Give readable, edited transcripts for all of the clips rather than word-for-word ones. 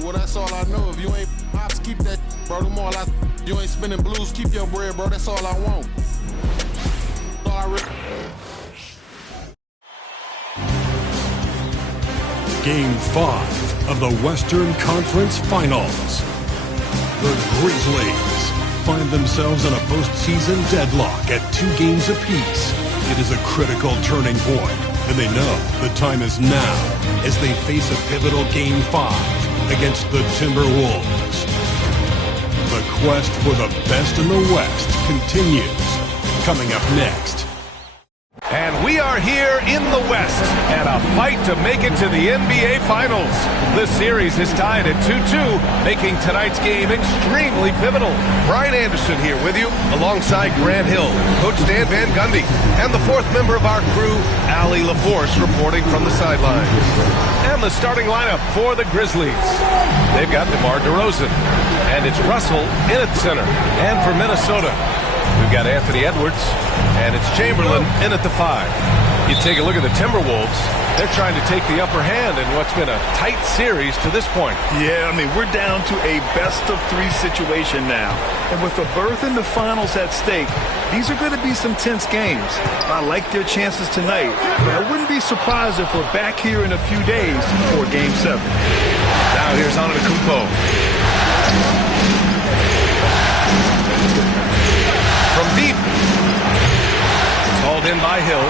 Well, that's all I know. If you ain't pops, keep that, bro. Them all you ain't spinning blues, keep your bread, bro. That's all I want. That's all I really... Game 5 of the Western Conference Finals. The Grizzlies find themselves in a postseason deadlock at 2 games apiece. It is a critical turning point, and they know the time is now as they face a pivotal Game 5 against the Timberwolves. The quest for the best in the West continues. Coming up next. And we are here in the West, and a fight to make it to the NBA Finals. This series is tied at 2-2, making tonight's game extremely pivotal. Brian Anderson here with you, alongside Grant Hill, Coach Dan Van Gundy, and the 4th member of our crew, Allie LaForce, reporting from the sidelines. And the starting lineup for the Grizzlies. They've got DeMar DeRozan, and it's Russell in at center. And for Minnesota, we've got Anthony Edwards, and it's Chamberlain in at the 5. You take a look at the Timberwolves. They're trying to take the upper hand in what's been a tight series to this point. Yeah, I mean, we're down to a best-of-3 situation now. And with a berth in the finals at stake, these are going to be some tense games. I like their chances tonight, but I wouldn't be surprised if we're back here in a few days for Game 7. Now here's Antetokounmpo. From deep. It's hauled in by Hill.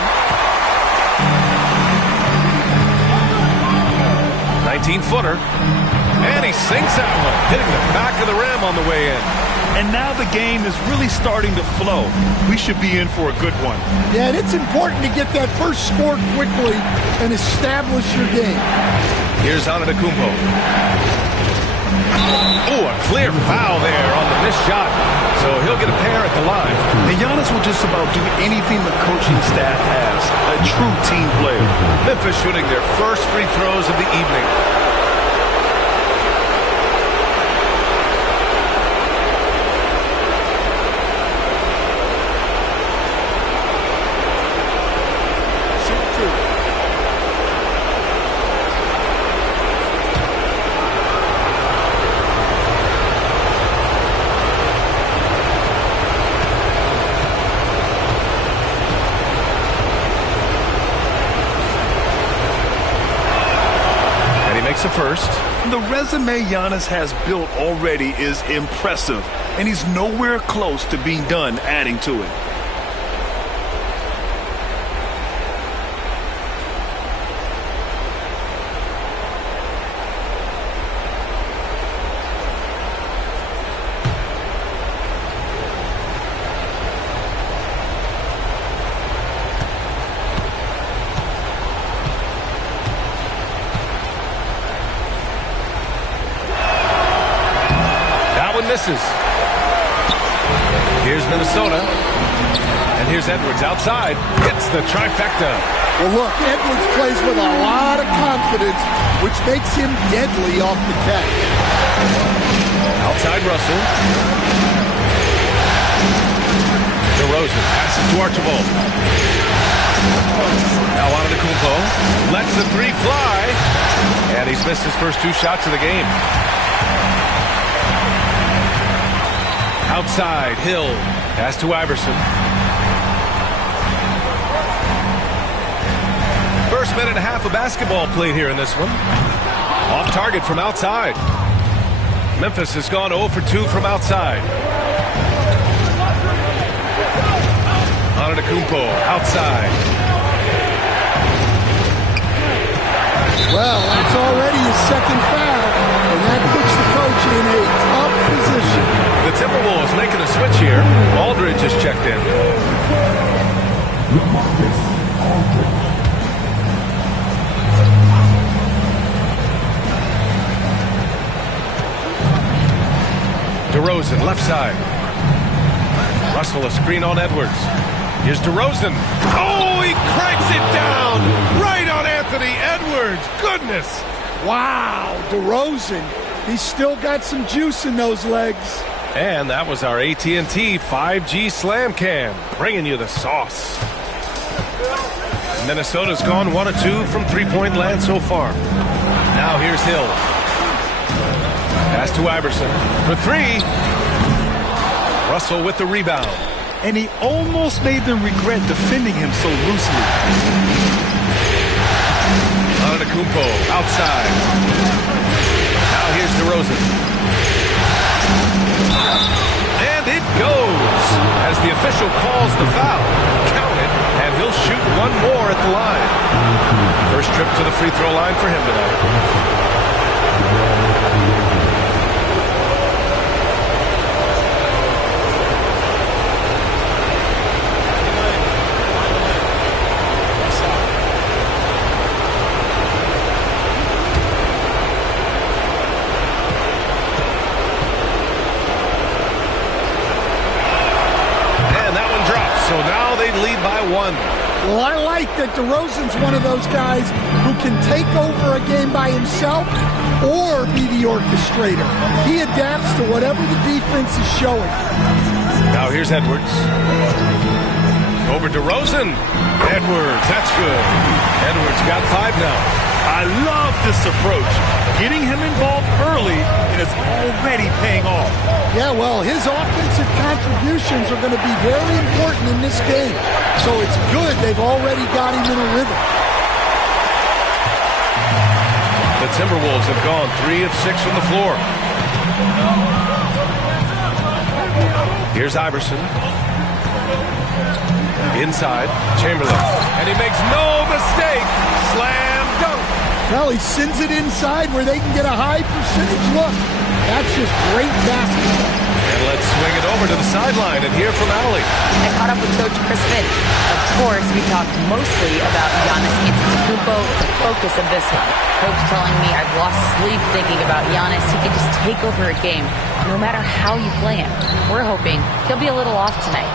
19-footer. And he sinks that one, hitting the back of the rim on the way in. And now the game is really starting to flow. We should be in for a good one. Yeah, and it's important to get that first score quickly and establish your game. Here's Antetokounmpo. Oh, a clear foul there on the missed shot. So he'll get a pair at the line. And Giannis will just about do anything the coaching staff has. A true team player. Memphis shooting their first free throws of the evening. A first. The resume Giannis has built already is impressive, and he's nowhere close to being done adding to it. Misses. Here's Minnesota. And here's Edwards outside. Hits the trifecta. Well, look, Edwards plays with a lot of confidence, which makes him deadly off the catch. Outside Russell. DeRozan passes to Archibald. Now Antetokounmpo lets the 3 fly. And he's missed his first 2 shots of the game. Outside, Hill. Pass to Iverson. First minute and a half of basketball played here in this one. Off target from outside. Memphis has gone 0 for 2 from outside. Antetokounmpo outside. Well, that's already his second foul, and that puts the coach in a tough position. The Timberwolves making a switch here. Aldridge has checked in. DeRozan, left side. Russell, a screen on Edwards. Here's DeRozan. Oh, he cranks it down right on Anthony Edwards. Goodness. Wow, DeRozan. He's still got some juice in those legs. And that was our AT&T 5G Slam Cam, bringing you the sauce. Minnesota's gone 1 of 2 from 3-point land so far. Now here's Hill. Pass to Iverson for three. Russell with the rebound. And he almost made them regret defending him so loosely. Antetokounmpo outside. Now here's DeRozan. And it goes as the official calls the foul. Count it, and he'll shoot one more at the line. First trip to the free throw line for him tonight. So now they lead by one. Well, I like that DeRozan's one of those guys who can take over a game by himself or be the orchestrator. He adapts to whatever the defense is showing. Now here's Edwards. Over DeRozan. Edwards, that's good. Edwards got 5 now. I love this approach. Getting him involved early, and it's already paying off. Yeah, well, his offensive contributions are going to be very important in this game. So it's good they've already got him in a rhythm. The Timberwolves have gone 3 of 6 from the floor. Here's Iverson. Inside, Chamberlain. And he makes no mistake. Slam dunk. Well, he sends it inside where they can get a high percentage look. That's just great basketball. And let's swing it over to the sideline and hear from Allie. I caught up with Coach Chris Finch. Of course, we talked mostly about Giannis Antetokounmpo, the focus of this one. Coach telling me I've lost sleep thinking about Giannis. He can just take over a game, no matter how you play him. We're hoping he'll be a little off tonight.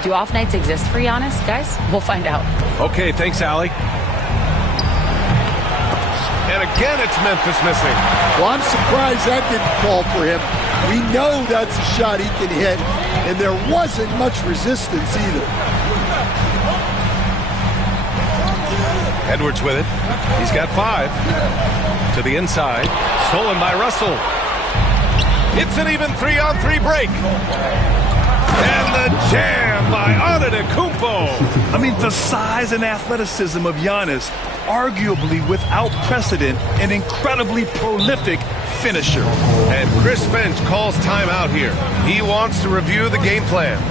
Do off nights exist for Giannis, guys? We'll find out. Okay, thanks, Allie. And again, it's Memphis missing. Well, I'm surprised that didn't fall for him. We know that's a shot he can hit, and there wasn't much resistance either. Edwards with it. He's got 5. To the inside. Stolen by Russell. It's an even 3-on-3 break. And the jam by Antetokounmpo. I mean, the size and athleticism of Giannis, arguably without precedent, an incredibly prolific finisher. And Chris Finch calls timeout here. He wants to review the game plan.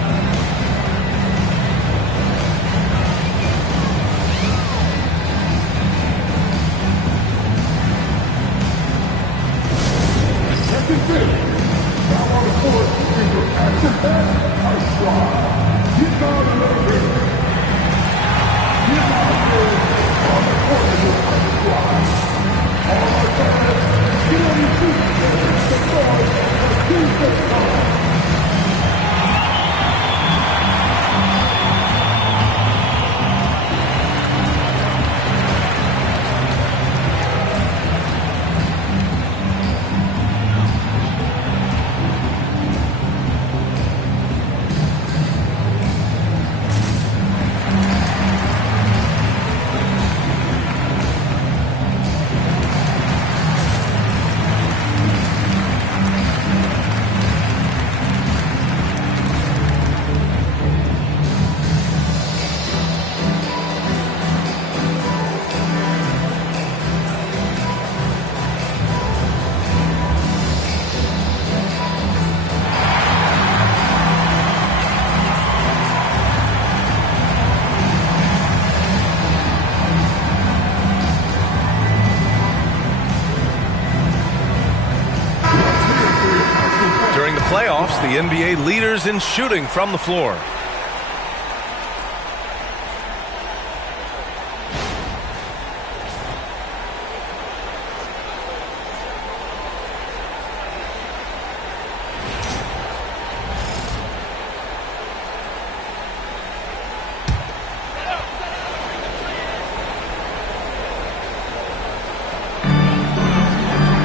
Playoffs, the NBA leaders in shooting from the floor.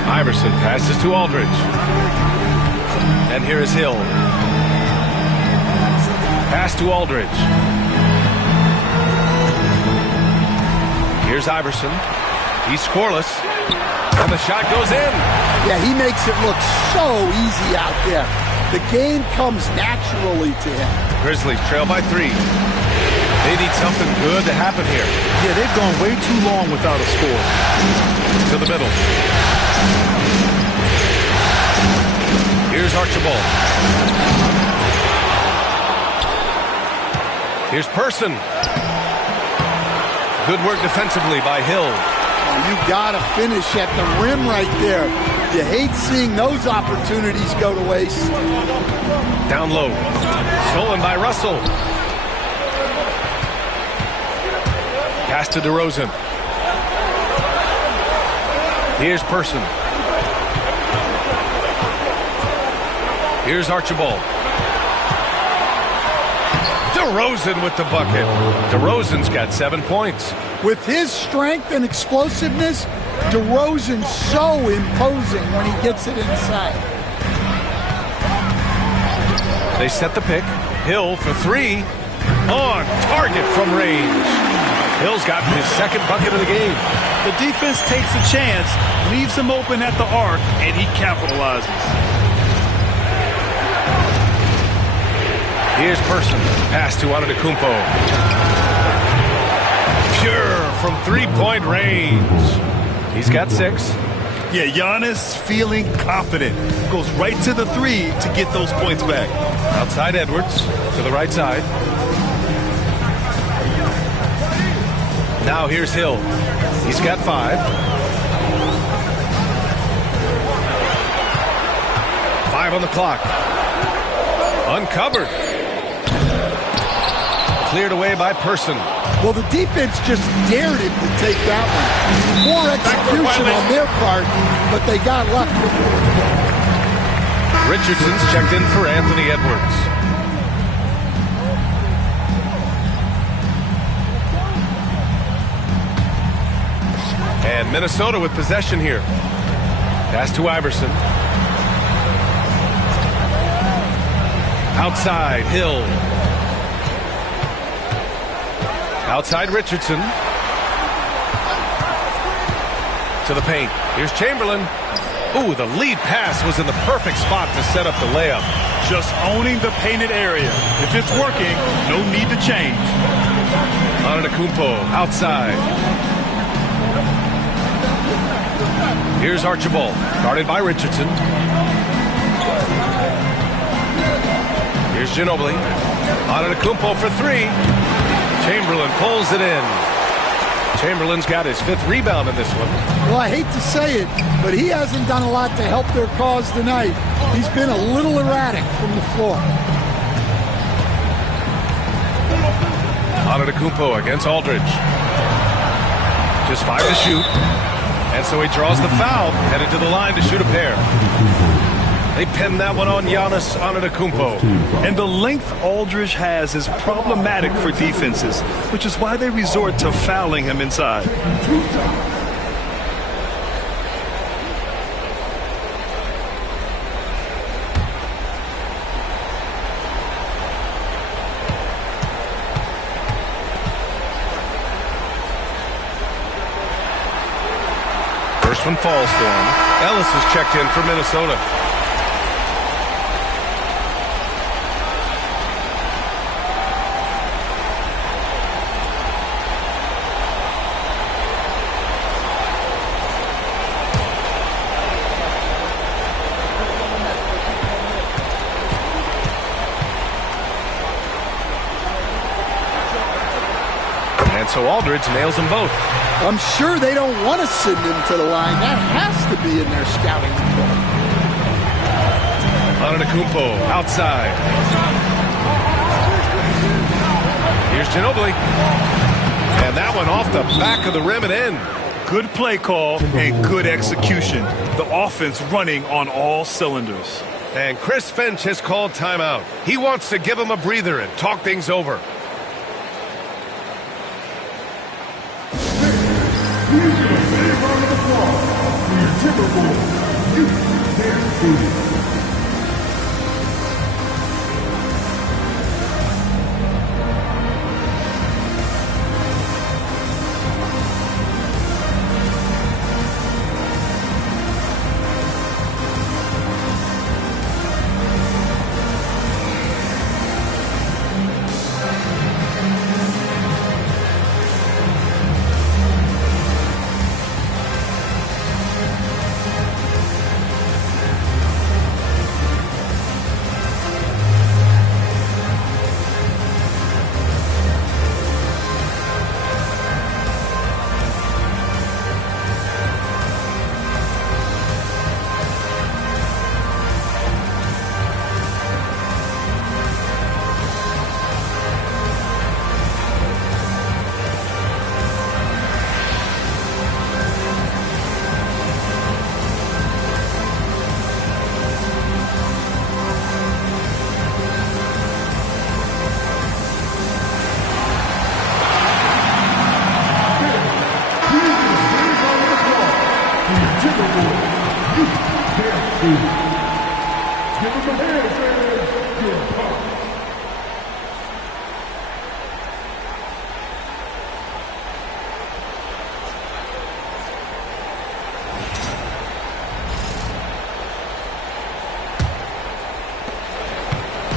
Iverson passes to Aldridge. And here is Hill. Pass to Aldridge. Here's Iverson. He's scoreless. And the shot goes in. Yeah, he makes it look so easy out there. The game comes naturally to him. Grizzlies trail by 3. They need something good to happen here. Yeah, they've gone way too long without a score. To the middle. Here's Archibald. Here's Person. Good work defensively by Hill. You got to finish at the rim right there. You hate seeing those opportunities go to waste. Down low. Stolen by Russell. Pass to DeRozan. Here's Person. Here's Archibald. DeRozan with the bucket. DeRozan's got 7 points. With his strength and explosiveness, DeRozan's so imposing when he gets it inside. They set the pick. Hill for 3. On target from range. Hill's gotten his second bucket of the game. The defense takes a chance, leaves him open at the arc, and he capitalizes. Here's Person. Pass to Antetokounmpo. Pure from three-point range. He's got 6. Yeah, Giannis feeling confident. Goes right to the 3 to get those points back. Outside Edwards to the right side. Now here's Hill. He's got 5. 5 on the clock. Uncovered. Cleared away by Person. Well, the defense just dared him to take that one. Poor execution on their part, but they got lucky. Richardson's checked in for Anthony Edwards. And Minnesota with possession here. Pass to Iverson. Outside, Hill. Outside Richardson. To the paint. Here's Chamberlain. Ooh, the lead pass was in the perfect spot to set up the layup. Just owning the painted area. If it's working, no need to change. Antetokounmpo outside. Here's Archibald, guarded by Richardson. Here's Ginobili. Antetokounmpo for 3. Chamberlain pulls it in. Chamberlain's got his 5th rebound in this one. Well, I hate to say it, but he hasn't done a lot to help their cause tonight. He's been a little erratic from the floor. Antetokounmpo against Aldridge. Just 5 to shoot. And so he draws the foul, headed to the line to shoot a pair. They pin that one on Giannis Antetokounmpo. And the length Aldridge has is problematic for defenses, which is why they resort to fouling him inside. First one falls for him. Ellis is checked in for Minnesota. And so Aldridge nails them both. I'm sure they don't want to send him to the line. That has to be in their scouting report. Antetokounmpo outside. Here's Ginobili. And that one off the back of the rim and in. Good play call and good execution. The offense running on all cylinders. And Chris Finch has called timeout. He wants to give him a breather and talk things over. Timberwolves, you can't lose.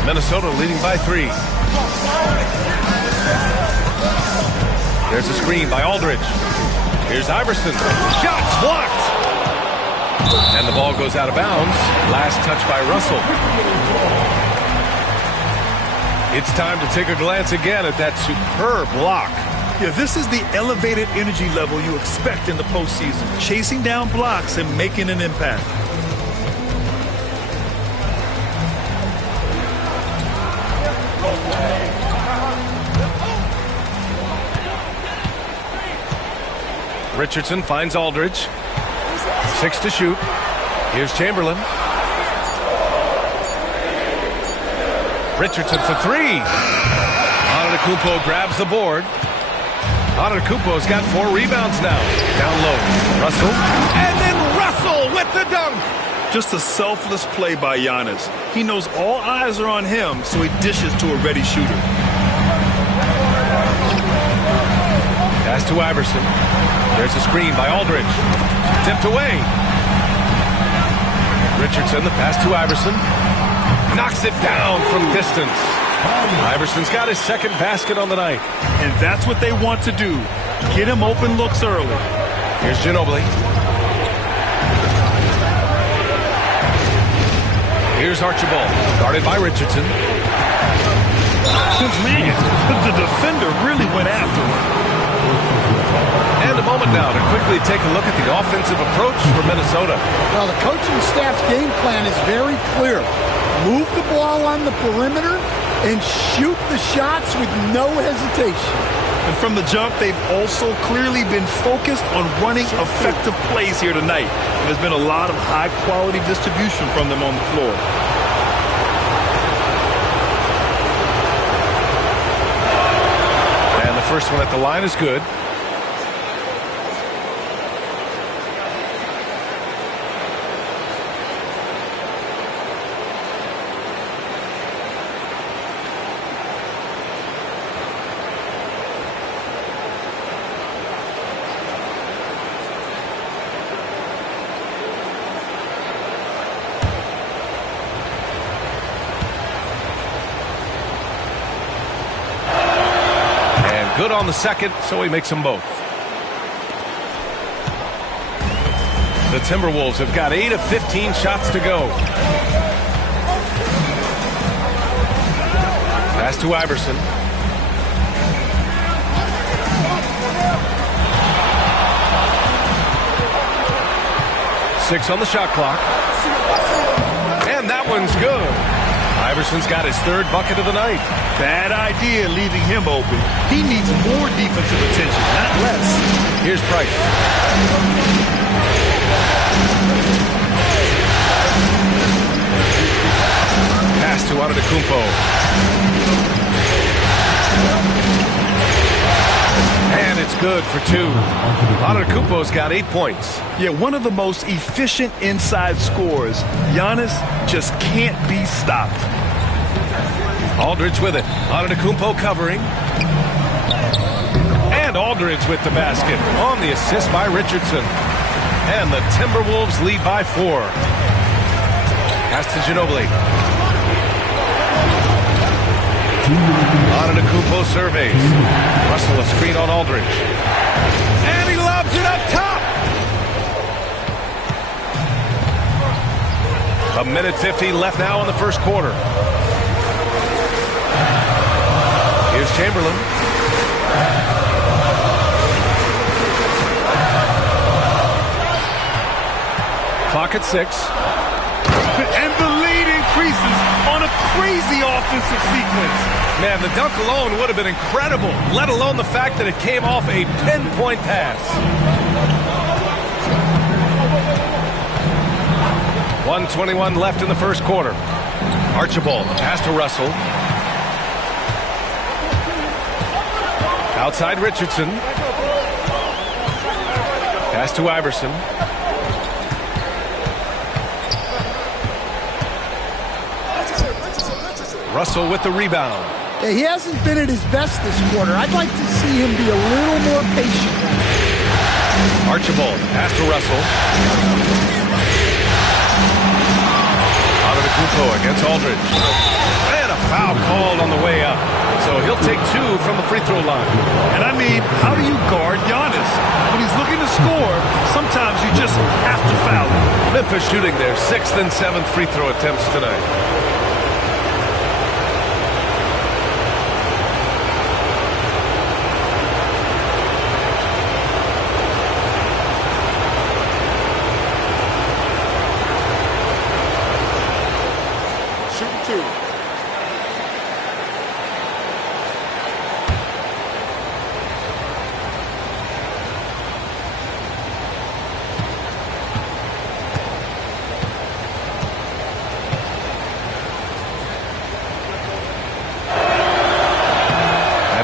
Minnesota leading by 3. There's a screen by Aldridge. Here's Iverson. Shots blocked. And the ball goes out of bounds. Last touch by Russell. It's time to take a glance again at that superb block. Yeah, this is the elevated energy level you expect in the postseason. Chasing down blocks and making an impact. Richardson finds Aldridge. 6 to shoot. Here's Chamberlain. Richardson for 3. Antetokounmpo grabs the board. Antetokounmpo's got 4 rebounds now. Down low. Russell. And then Russell with the dunk. Just a selfless play by Giannis. He knows all eyes are on him, so he dishes to a ready shooter. Pass to Iverson. There's a screen by Aldridge. Tipped away. Richardson, the pass to Iverson. Knocks it down from distance. Iverson's got his second basket on the night. And that's what they want to do. Get him open looks early. Here's Ginobili. Here's Archibald, guarded by Richardson. Man, the defender really went after him. And a moment now to quickly take a look at the offensive approach for Minnesota. Well, the coaching staff's game plan is very clear. Move the ball on the perimeter and shoot the shots with no hesitation. And from the jump, they've also clearly been focused on running effective plays here tonight. And there's been a lot of high-quality distribution from them on the floor. And the first one at the line is good. Good on the second, so he makes them both. The Timberwolves have got 8 of 15 shots to go. Pass to Iverson. Six on the shot clock. And that one's good. Iverson's got his 3rd bucket of the night. Bad idea leaving him open. He needs more defensive attention, not less. Here's Price. Pass to Antetokounmpo. And it's good for 2. Antetokounmpo's got 8 points. Yeah, one of the most efficient inside scorers. Giannis just can't be stopped. Aldridge with it. Antetokounmpo covering. And Aldridge with the basket on the assist by Richardson. And the Timberwolves lead by 4. Pass to Ginobili. Antetokounmpo surveys. Russell a screen on Aldridge. And he lobs it up top. 1:50 left now in the first quarter. Here's Chamberlain. Clock at 6. And the lead increases on a crazy offensive sequence. Man, the dunk alone would have been incredible, let alone the fact that it came off a pinpoint pass. 1:21 left in the first quarter. Archibald, pass to Russell. Outside Richardson. Pass to Iverson. Russell with the rebound. Yeah, he hasn't been at his best this quarter. I'd like to see him be a little more patient. Archibald, pass to Russell. Antetokounmpo against Aldridge. And a foul called on the way up. So he'll take 2 from the free throw line. And I mean, how do you guard Giannis? When he's looking to score, sometimes you just have to foul him. Memphis shooting their 6th and 7th free throw attempts tonight.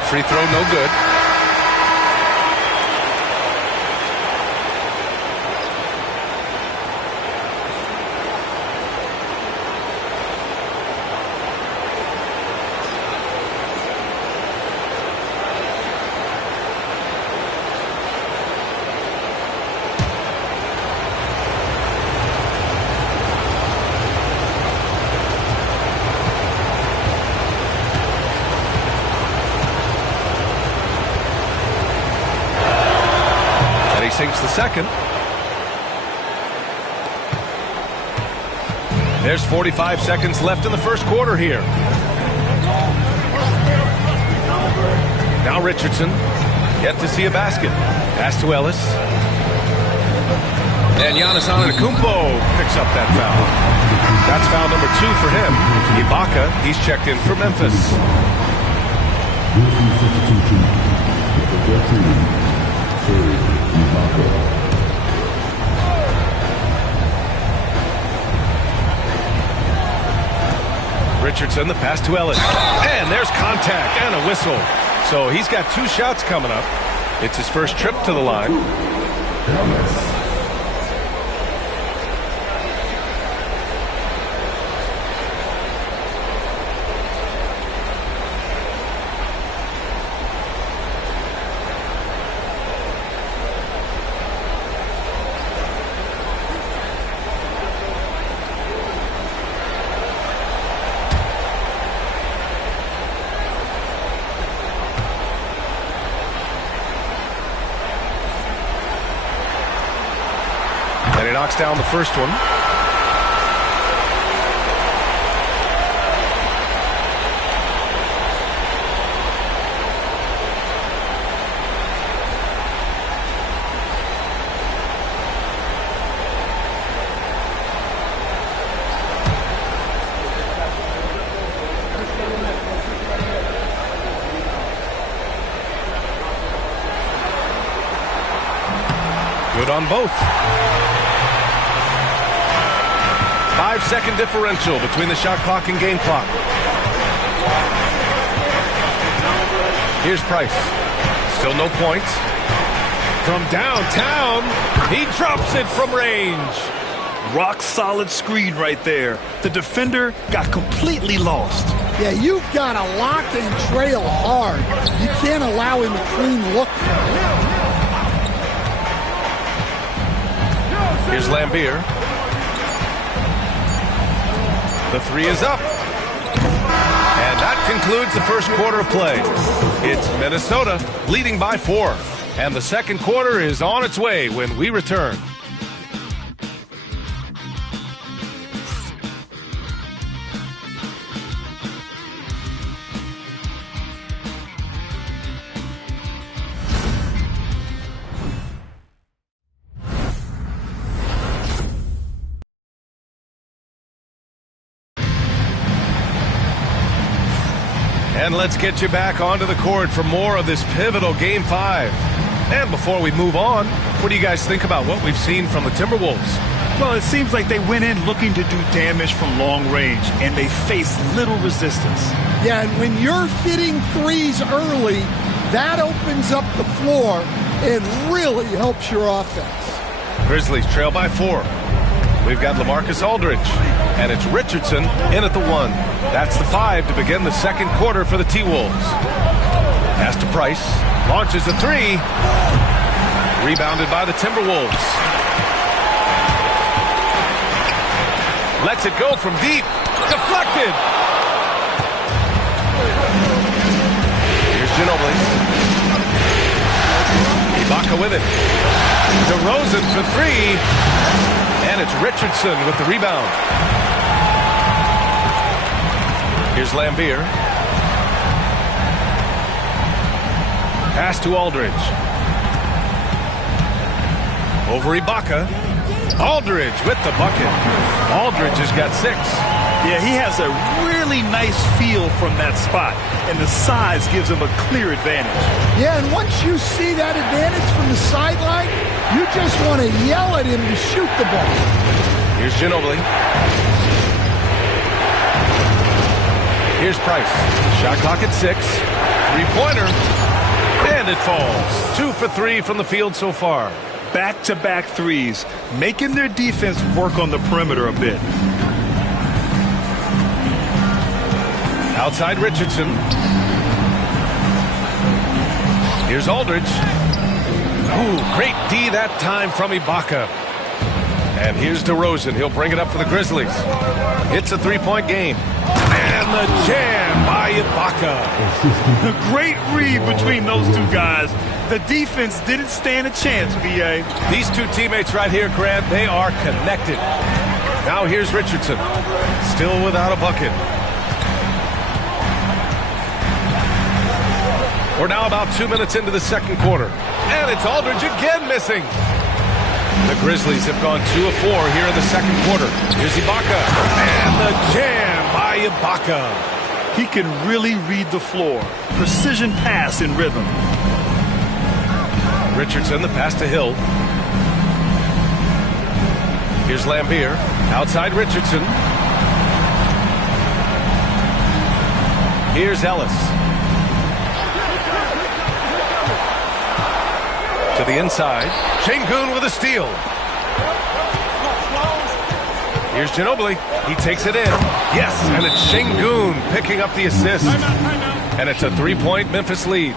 Free throw, no good. Sinks the second. There's 45 seconds left in the first quarter here. Now Richardson, yet to see a basket. Pass to Ellis. And Giannis Antetokounmpo picks up that foul. That's foul number 2 for him. Ibaka, he's checked in for Memphis. Richardson, the pass to Ellis. And there's contact and a whistle. So he's got 2 shots coming up. It's his first trip to the line. And he knocks down the first one. Good on both. 5-second differential between the shot clock and game clock. Here's Price. Still no points. From downtown, he drops it from range. Rock solid screen right there. The defender got completely lost. Yeah, you've got to lock and trail hard. You can't allow him a clean look. Here's Lambeer. The 3 is up. And that concludes the first quarter of play. It's Minnesota leading by 4. And the second quarter is on its way when we return. And let's get you back onto the court for more of this pivotal Game 5. And before we move on, what do you guys think about what we've seen from the Timberwolves? Well, it seems like they went in looking to do damage from long range, and they faced little resistance. Yeah, and when you're hitting threes early, that opens up the floor and really helps your offense. Grizzlies trail by 4. We've got LaMarcus Aldridge, and it's Richardson in at the 1. That's the 5 to begin the second quarter for the T-Wolves. Pass to Price, launches a 3. Rebounded by the Timberwolves. Lets it go from deep. Deflected. Here's Ginobili. Ibaka with it. DeRozan for 3. And it's Richardson with the rebound. Here's Lambeer. Pass to Aldridge. Over Ibaka. Aldridge with the bucket. Aldridge has got 6. Yeah, he has a really nice feel from that spot, and the size gives him a clear advantage. Yeah, and once you see that advantage from the sideline, you just want to yell at him to shoot the ball. Here's Ginobili. Here's Price. Shot clock at 6. 3-pointer. And it falls. 2 for 3 from the field so far. Back-to-back threes, making their defense work on the perimeter a bit. Outside Richardson. Here's Aldridge. Ooh, great D that time from Ibaka. And here's DeRozan. He'll bring it up for the Grizzlies. It's a 3-point game. And the jam by Ibaka. A great read between those two guys. The defense didn't stand a chance, B.A. These two teammates right here, Grant, they are connected. Now here's Richardson. Still without a bucket. We're now about 2 minutes into the second quarter. And it's Aldridge again missing. The Grizzlies have gone 2 of 4 here in the second quarter. Here's Ibaka. And the jam by Ibaka. He can really read the floor. Precision pass in rhythm. Richardson, the pass to Hill. Here's Lambeer. Outside Richardson. Here's Ellis. To the inside. Şengün with a steal. Here's Ginobili. He takes it in. Yes, and it's Şengün picking up the assist. And it's a 3-point Memphis lead.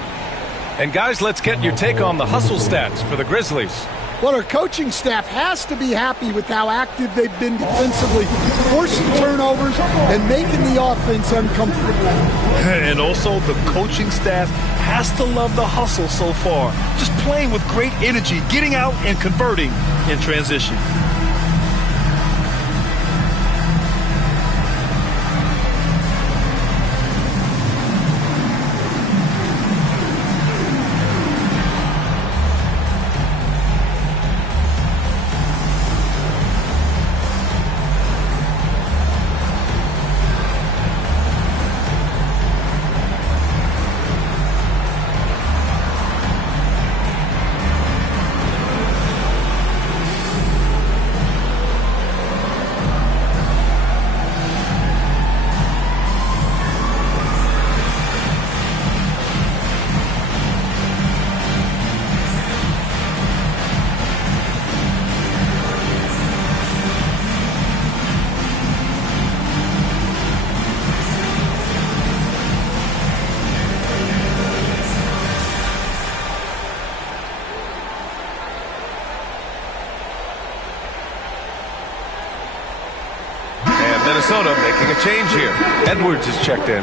And guys, let's get your take on the hustle stats for the Grizzlies. Well, our coaching staff has to be happy with how active they've been defensively, forcing turnovers and making the offense uncomfortable. And also, the coaching staff has to love the hustle so far. Just playing with great energy, getting out and converting in transition. Minnesota making a change here. Edwards is checked in.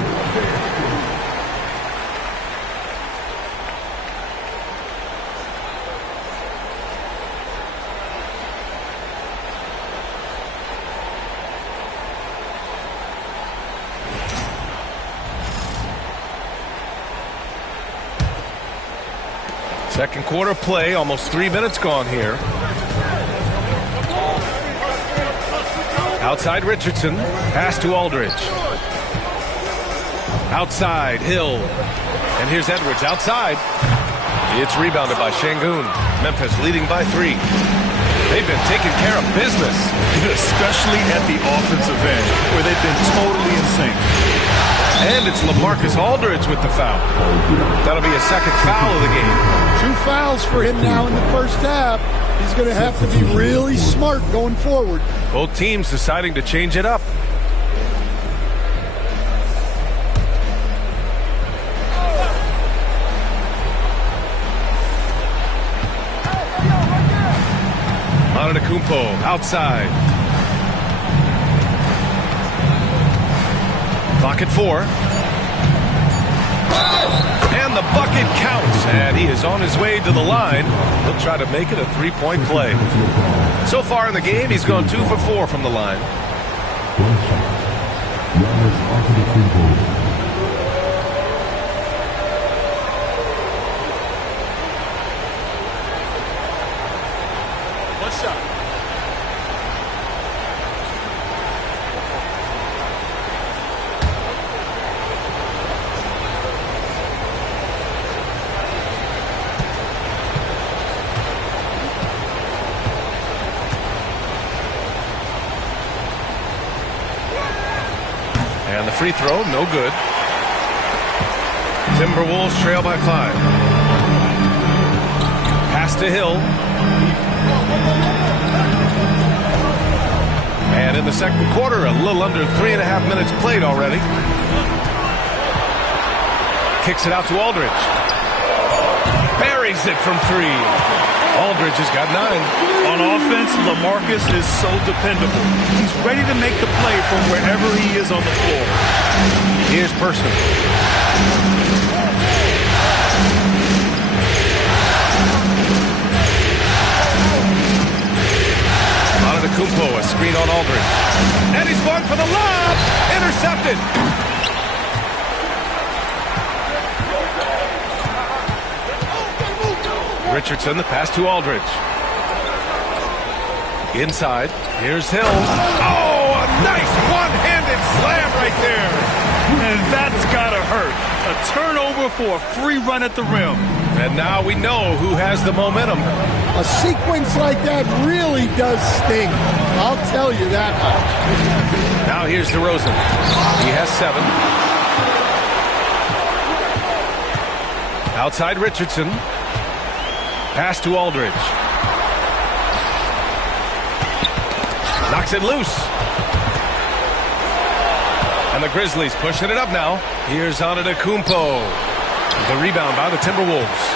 Second quarter play, almost 3 minutes gone here. Outside Richardson, pass to Aldridge. Outside Hill, and here's Edwards outside. It's rebounded by Şengün. Memphis leading by 3. They've been taking care of business, especially at the offensive end, where they've been totally in sync. And it's LaMarcus Aldridge with the foul. That'll be a second foul of the game. 2 fouls for him now in the first half. He's going to have to be really smart going forward. Both teams deciding to change it up. Antetokounmpo outside. Clock at 4. And the bucket counts. And he is on his way to the line. He'll try to make it a 3-point play. So far in the game, he's gone 2 for 4 from the line. What's up? And the free throw, no good. Timberwolves trail by 5. Pass to Hill. And in the second quarter, a little under 3.5 minutes played already. Kicks it out to Aldridge. Buries it from 3. Aldridge has got 9. On offense, LaMarcus is so dependable. He's ready to make the play from wherever he is on the floor. Here's Person. Antetokounmpo, a screen on Aldridge. And he's going for the lob. Intercepted. Richardson, the pass to Aldridge. Inside. Here's Hill. Oh, a nice one-handed slam right there. And that's gotta hurt. A turnover for a free run at the rim. And now we know who has the momentum. A sequence like that really does sting. I'll tell you that much. Now here's DeRozan. He has 7. Outside Richardson. Pass to Aldridge. Knocks it loose. And the Grizzlies pushing it up now. Here's Antetokounmpo. The rebound by the Timberwolves.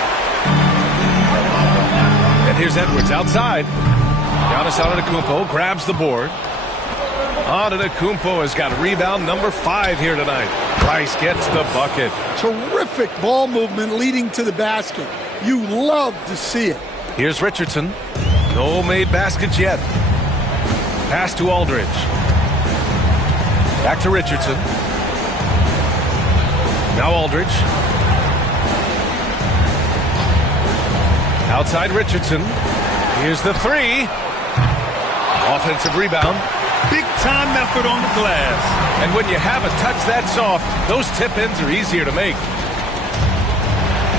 And here's Edwards outside. Giannis Antetokounmpo grabs the board. Antetokounmpo has got rebound number 5 here tonight. Price gets the bucket. Terrific ball movement leading to the basket. You love to see it. Here's Richardson. No made baskets yet. Pass to Aldridge. Back to Richardson. Now Aldridge. Outside Richardson. Here's the 3. Offensive rebound. Big time effort on the glass. And when you have a touch that soft, those tip-ins are easier to make.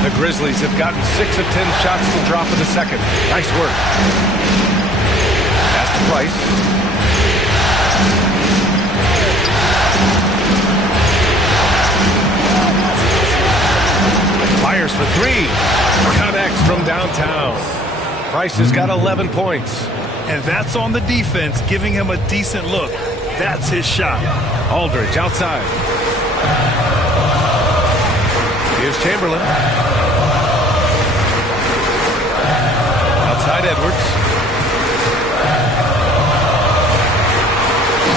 The Grizzlies have gotten 6 of 10 shots to drop in the second. Nice work. Pass to Price. Fires for 3. Connects from downtown. Price has got 11 points. And that's on the defense, giving him a decent look. That's his shot. Aldridge outside. Here's Chamberlain. Outside Edwards.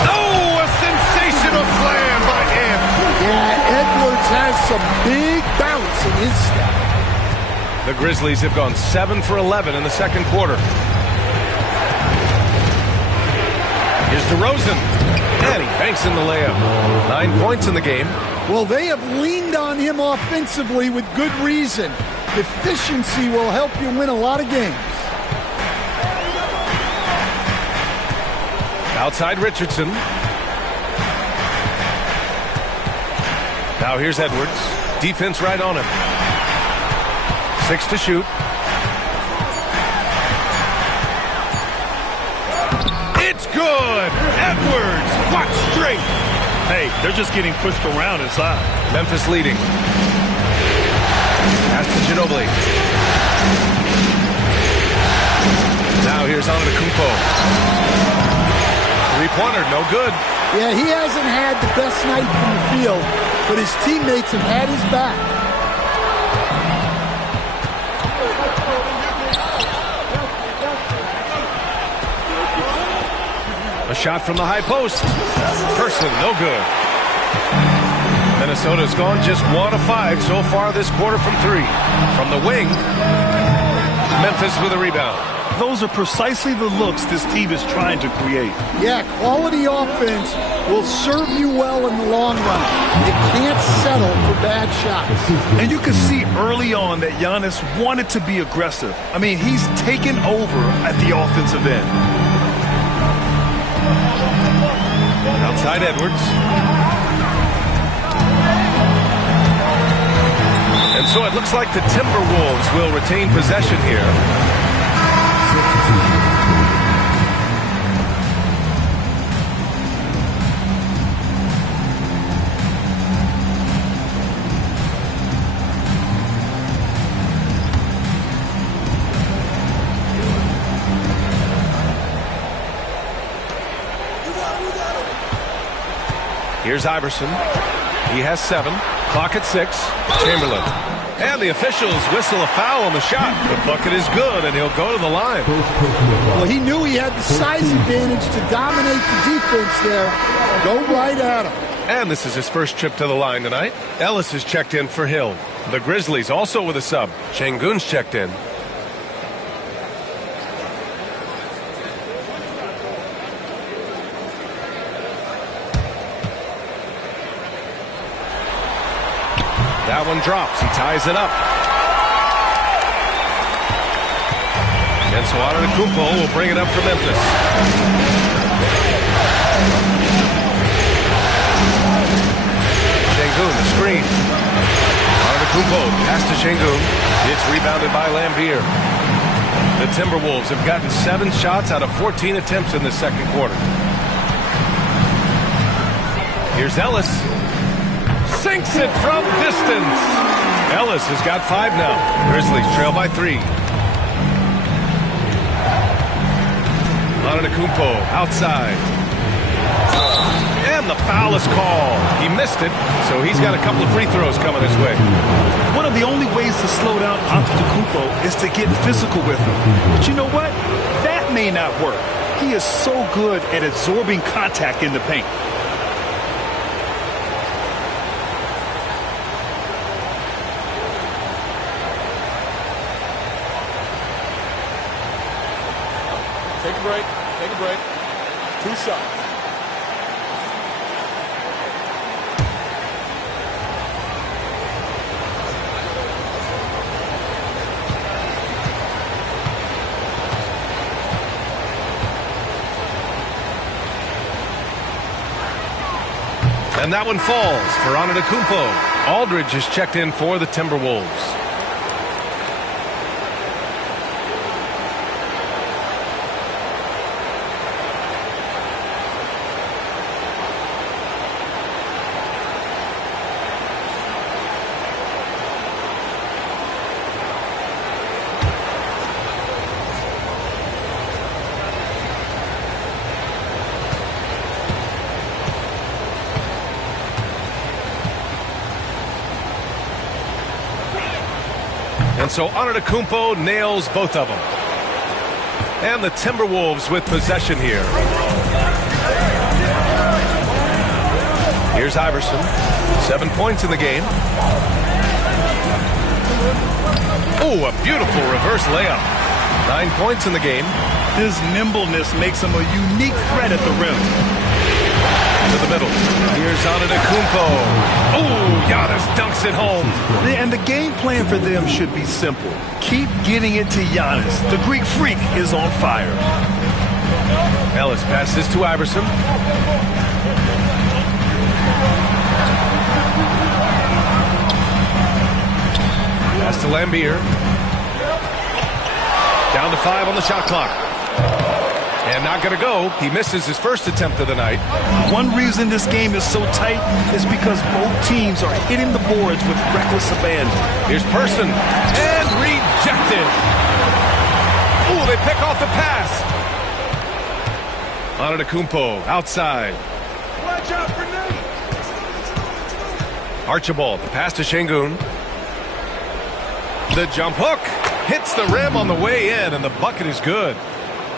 Oh, a sensational slam by him. Yeah, Edwards has some big bounce in his step. The Grizzlies have gone 7 for 11 in the second quarter. Here's DeRozan. And he banks in the layup. 9 points in the game. Well, they have leaned on him offensively with good reason. Efficiency will help you win a lot of games. Outside Richardson. Now here's Edwards. Defense right on him. 6 to shoot. It's good. Edwards, what strength. Hey, hey, they're just getting pushed around inside. Memphis leading. Pass to Ginobili. Now here's Antetokounmpo. Three-pointer, no good. Yeah, he hasn't had the best night from the field, but his teammates have had his back. A shot from the high post. Person, no good. Minnesota's gone just 1 of 5 so far this quarter from 3. From the wing, Memphis with a rebound. Those are precisely the looks this team is trying to create. Yeah, quality offense will serve you well in the long run. You can't settle for bad shots. And you can see early on that Giannis wanted to be aggressive. I mean, he's taken over at the offensive end. Outside Edwards. And so it looks like the Timberwolves will retain possession here. Here's Iverson. He has 7. Clock at 6. Chamberlain. And the officials whistle a foul on the shot. The bucket is good, and he'll go to the line. Well, he knew he had the size advantage to dominate the defense there. Go right at him. And this is his first trip to the line tonight. Ellis is checked in for Hill. The Grizzlies also with a sub. Şengün's checked in. That one drops. He ties it up. And so Antetokounmpo will bring it up for Memphis. Şengün, the screen. Antetokounmpo, pass to Şengün. It's rebounded by Lambier. The Timberwolves have gotten 7 shots out of 14 attempts in the second quarter. Here's Ellis. Sinks it from distance. Ellis has got 5 now. Grizzlies trail by 3. Antetokounmpo outside. And the foul is called. He missed it, so he's got a couple of free throws coming his way. One of the only ways to slow down Antetokounmpo is to get physical with him. But you know what? That may not work. He is so good at absorbing contact in the paint. Take a break. Take a break. 2 shots. And that one falls for Antetokounmpo. Aldridge is checked in for the Timberwolves. And so Antetokounmpo nails both of them. And the Timberwolves with possession here. Here's Iverson. 7 points in the game. Oh, a beautiful reverse layup. 9 points in the game. His nimbleness makes him a unique threat at the rim. To the middle. Here's Antetokounmpo. Oh, Giannis dunks it home. And the game plan for them should be simple. Keep getting it to Giannis. The Greek freak is on fire. Ellis passes to Iverson. Pass to Lambier. Down to 5 on the shot clock. And not going to go. He misses his first attempt of the night. One reason this game is so tight is because both teams are hitting the boards with reckless abandon. Here's Person. And rejected. Ooh, they pick off the pass. Antetokounmpo outside. Watch out for Nate. Archibald, the pass to Şengün. The jump hook hits the rim on the way in, and the bucket is good.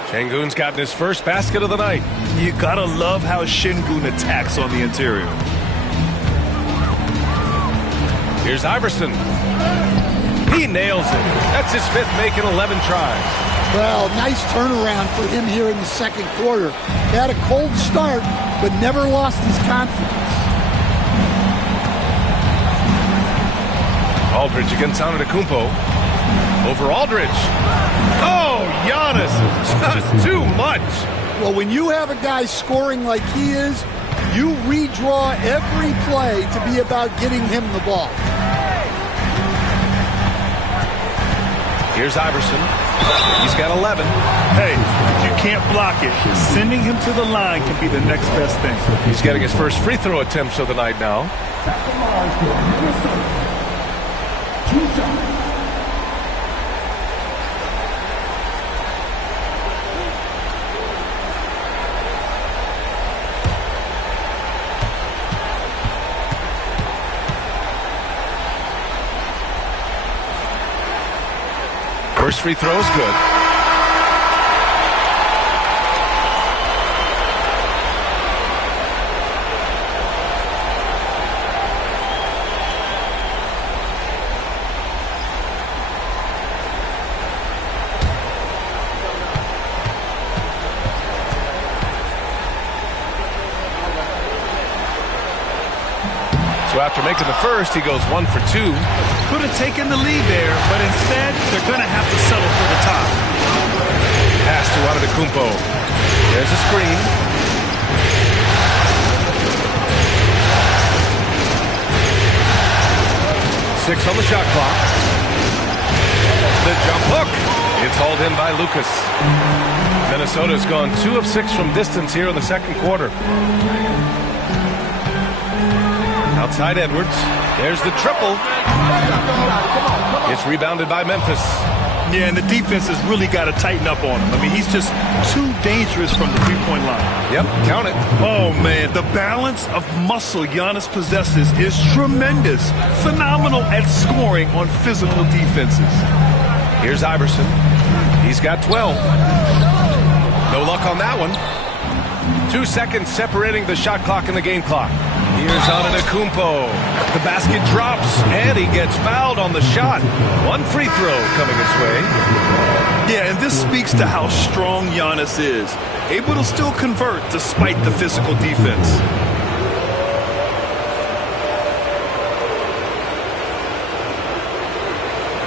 Şengün's gotten his first basket of the night. You gotta love how Şengün attacks on the interior. Here's Iverson. He nails it. That's his fifth make in 11 tries. Well, nice turnaround for him here in the second quarter. He had a cold start, but never lost his confidence. Aldridge against Antetokounmpo. Over Aldridge. Oh, Giannis. Just too much. Well, when you have a guy scoring like he is, you redraw every play to be about getting him the ball. Here's Iverson. He's got 11. Hey, you can't block it. Sending him to the line can be the next best thing. He's getting his first free throw attempts of the night now. First free throw is good. So after making the first, he goes 1 for 2. Could have taken the lead there, but instead, they're going to have to settle for the top. Pass to Antetokounmpo. There's a screen. Six on the shot clock. The jump hook. It's hauled in by Lucas. Minnesota's gone 2 of 6 from distance here in the second quarter. Outside Edwards. There's the triple. It's rebounded by Memphis. Yeah, and the defense has really got to tighten up on him. I mean, he's just too dangerous from the three-point line. Yep, count it. Oh, man, the balance of muscle Giannis possesses is tremendous. Phenomenal at scoring on physical defenses. Here's Iverson. He's got 12. No luck on that one. 2 seconds separating the shot clock and the game clock. Here's Antetokounmpo. The basket drops, and he gets fouled on the shot. 1 free throw coming his way. Yeah, and this speaks to how strong Giannis is. Able to still convert despite the physical defense.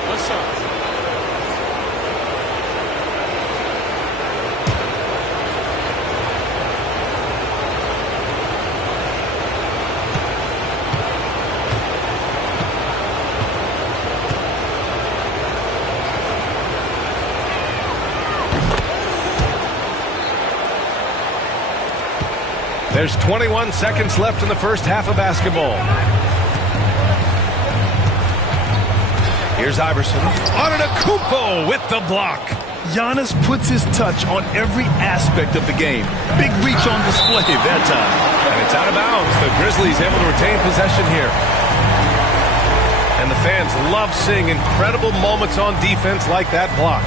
What's up? There's 21 seconds left in the first half of basketball. Here's Iverson. Antetokounmpo with the block. Giannis puts his touch on every aspect of the game. Big reach on display that time. And it's out of bounds. The Grizzlies able to retain possession here. And the fans love seeing incredible moments on defense like that block.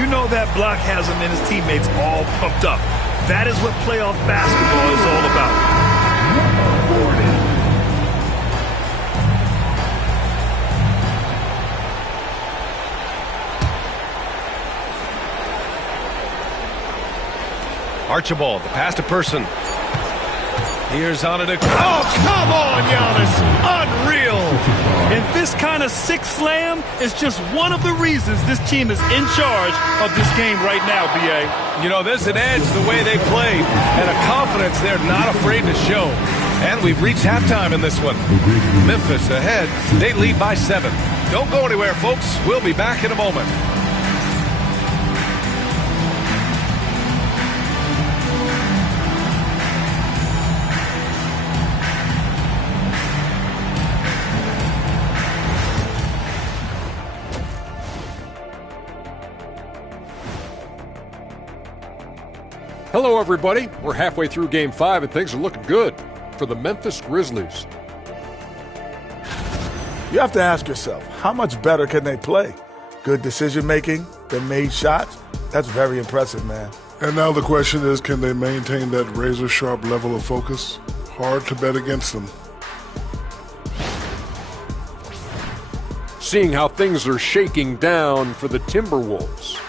You know that block has him and his teammates all pumped up. That is what playoff basketball is all about. Archibald, the pass to Person. Here's Antetokounmpo. Oh, come on, Giannis. Unreal. And this kind of six slam is just one of the reasons this team is in charge of this game right now, B.A. You know, there's an edge the way they play and a confidence they're not afraid to show. And we've reached halftime in this one. Memphis ahead. They lead by 7. Don't go anywhere, folks. We'll be back in a moment. Hello, everybody. We're halfway through Game 5, and things are looking good for the Memphis Grizzlies. You have to ask yourself, how much better can they play? Good decision-making, they made shots. That's very impressive, man. And now the question is, can they maintain that razor-sharp level of focus? Hard to bet against them. Seeing how things are shaking down for the Timberwolves.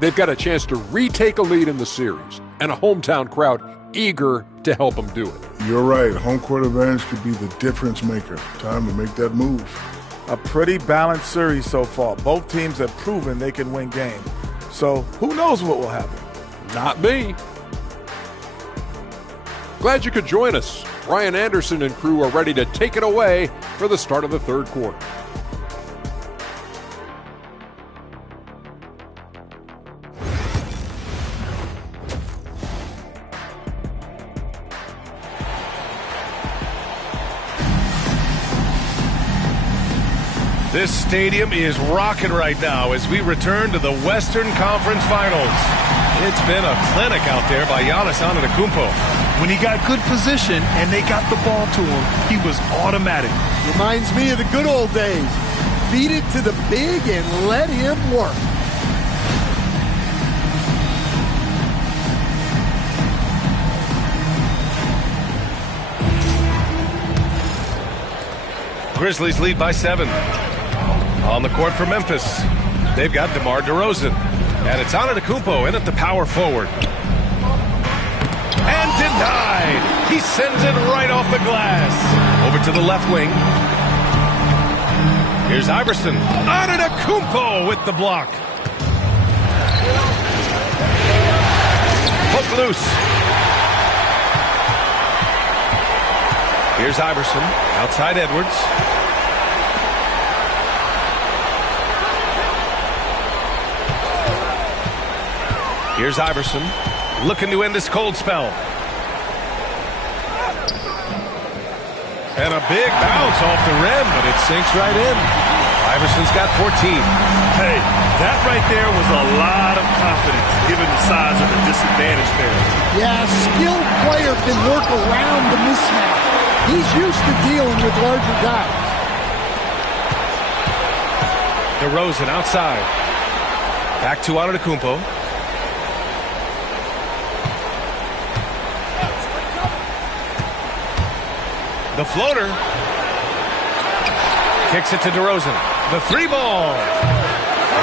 They've got a chance to retake a lead in the series, and a hometown crowd eager to help them do it. You're right. Home court advantage could be the difference maker. Time to make that move. A pretty balanced series so far. Both teams have proven they can win games. So who knows what will happen? Not me. Glad you could join us. Ryan Anderson and crew are ready to take it away for the start of the third quarter. This stadium is rocking right now as we return to the Western Conference Finals. It's been a clinic out there by Giannis Antetokounmpo. When he got good position and they got the ball to him, he was automatic. Reminds me of the good old days. Feed it to the big and let him work. Grizzlies lead by 7. On the court for Memphis, they've got DeMar DeRozan. And it's Antetokounmpo in at the power forward. And denied! He sends it right off the glass. Over to the left wing. Here's Iverson. Antetokounmpo with the block. Hook loose. Here's Iverson. Outside Edwards. Here's Iverson, looking to end this cold spell. And a big bounce off the rim, but it sinks right in. Iverson's got 14. Hey, that right there was a lot of confidence, given the size of the disadvantage there. Yeah, a skilled player can work around the mismatch. He's used to dealing with larger guys. DeRozan outside. Back to Antetokounmpo. The floater. Kicks it to DeRozan. The three ball.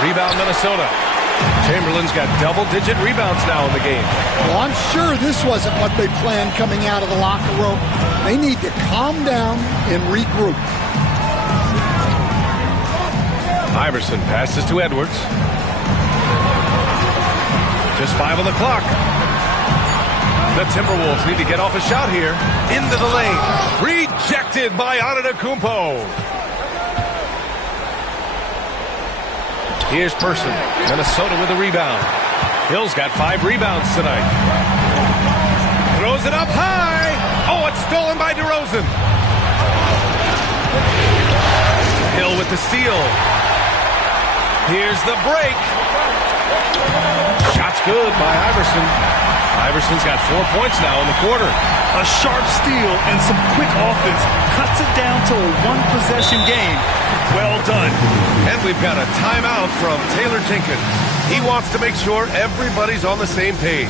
Rebound Minnesota. Chamberlain's got double-digit rebounds now in the game. Well, I'm sure this wasn't what they planned coming out of the locker room. They need to calm down and regroup. Iverson passes to Edwards. Just 5 on the clock. The Timberwolves need to get off a shot here. Into the lane. Rejected by Antetokounmpo. Here's Person. Minnesota with a rebound. Hill's got 5 rebounds tonight. Throws it up high. Oh, it's stolen by DeRozan. Hill with the steal. Here's the break. Shot's good by Iverson. Iverson's got 4 points now in the quarter. A sharp steal and some quick offense cuts it down to a one-possession game. Well done. And we've got a timeout from Taylor Jenkins. He wants to make sure everybody's on the same page.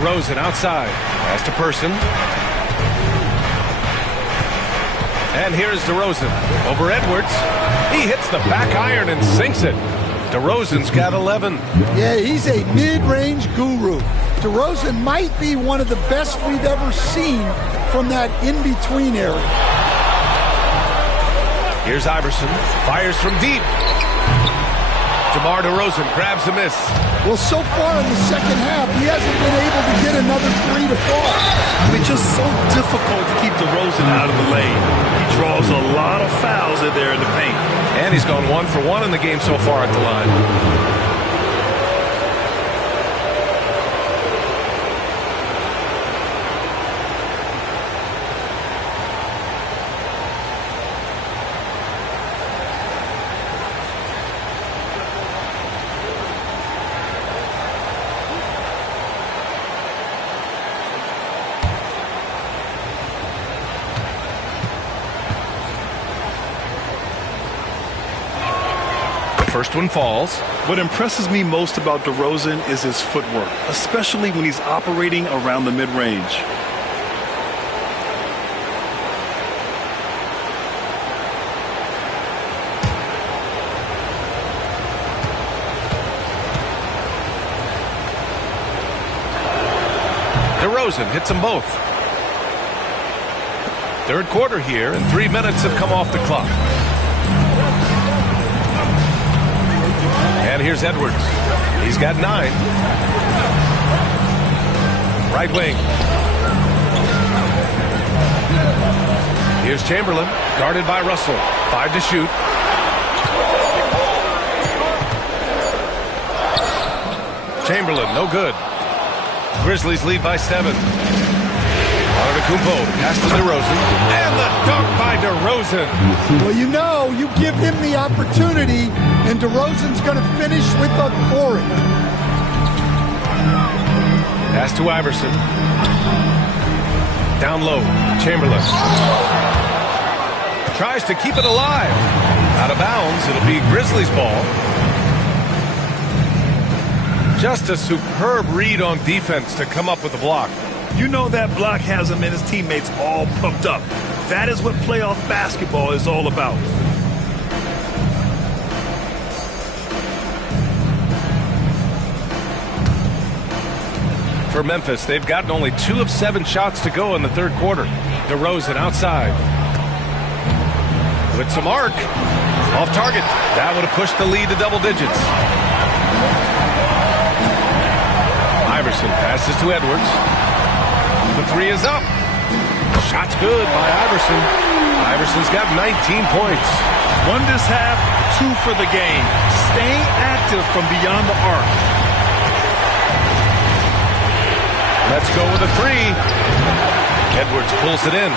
DeRozan outside. Pass to Person. And here's DeRozan over Edwards. He hits the back iron and sinks it. DeRozan's got 11. Yeah, he's a mid-range guru. DeRozan might be one of the best we've ever seen from that in-between area. Here's Iverson. Fires from deep. DeMar DeRozan grabs a miss. Well, so far in the second half, he hasn't been able to get another three to fall. It's just so difficult to keep DeRozan out of the lane. He draws a lot of fouls in there in the paint. And he's gone 1 for 1 in the game so far at the line. First one falls. What impresses me most about DeRozan is his footwork, especially when he's operating around the mid-range. DeRozan hits them both. Third quarter here, and 3 minutes have come off the clock. And here's Edwards. He's got 9. Right wing. Here's Chamberlain, guarded by Russell. 5 to shoot. Chamberlain, no good. Grizzlies lead by 7. Antetokounmpo, pass to DeRozan. And the dunk by DeRozan. Well, you give him the opportunity, and DeRozan's going to finish with the scoring. Pass to Iverson. Down low, Chamberlain. Tries to keep it alive. Out of bounds, it'll be Grizzlies ball. Just a superb read on defense to come up with the block. You know that block has him and his teammates all pumped up. That is what playoff basketball is all about. For Memphis, they've gotten only 2 of 7 shots to go in the third quarter. DeRozan outside. With some arc. Off target. That would have pushed the lead to double digits. Iverson passes to Edwards. The 3 is up. Shot's good by Iverson. Iverson's got 19 points. 1 this half, 2 for the game. Staying active from beyond the arc. Let's go with a 3. Edwards pulls it in.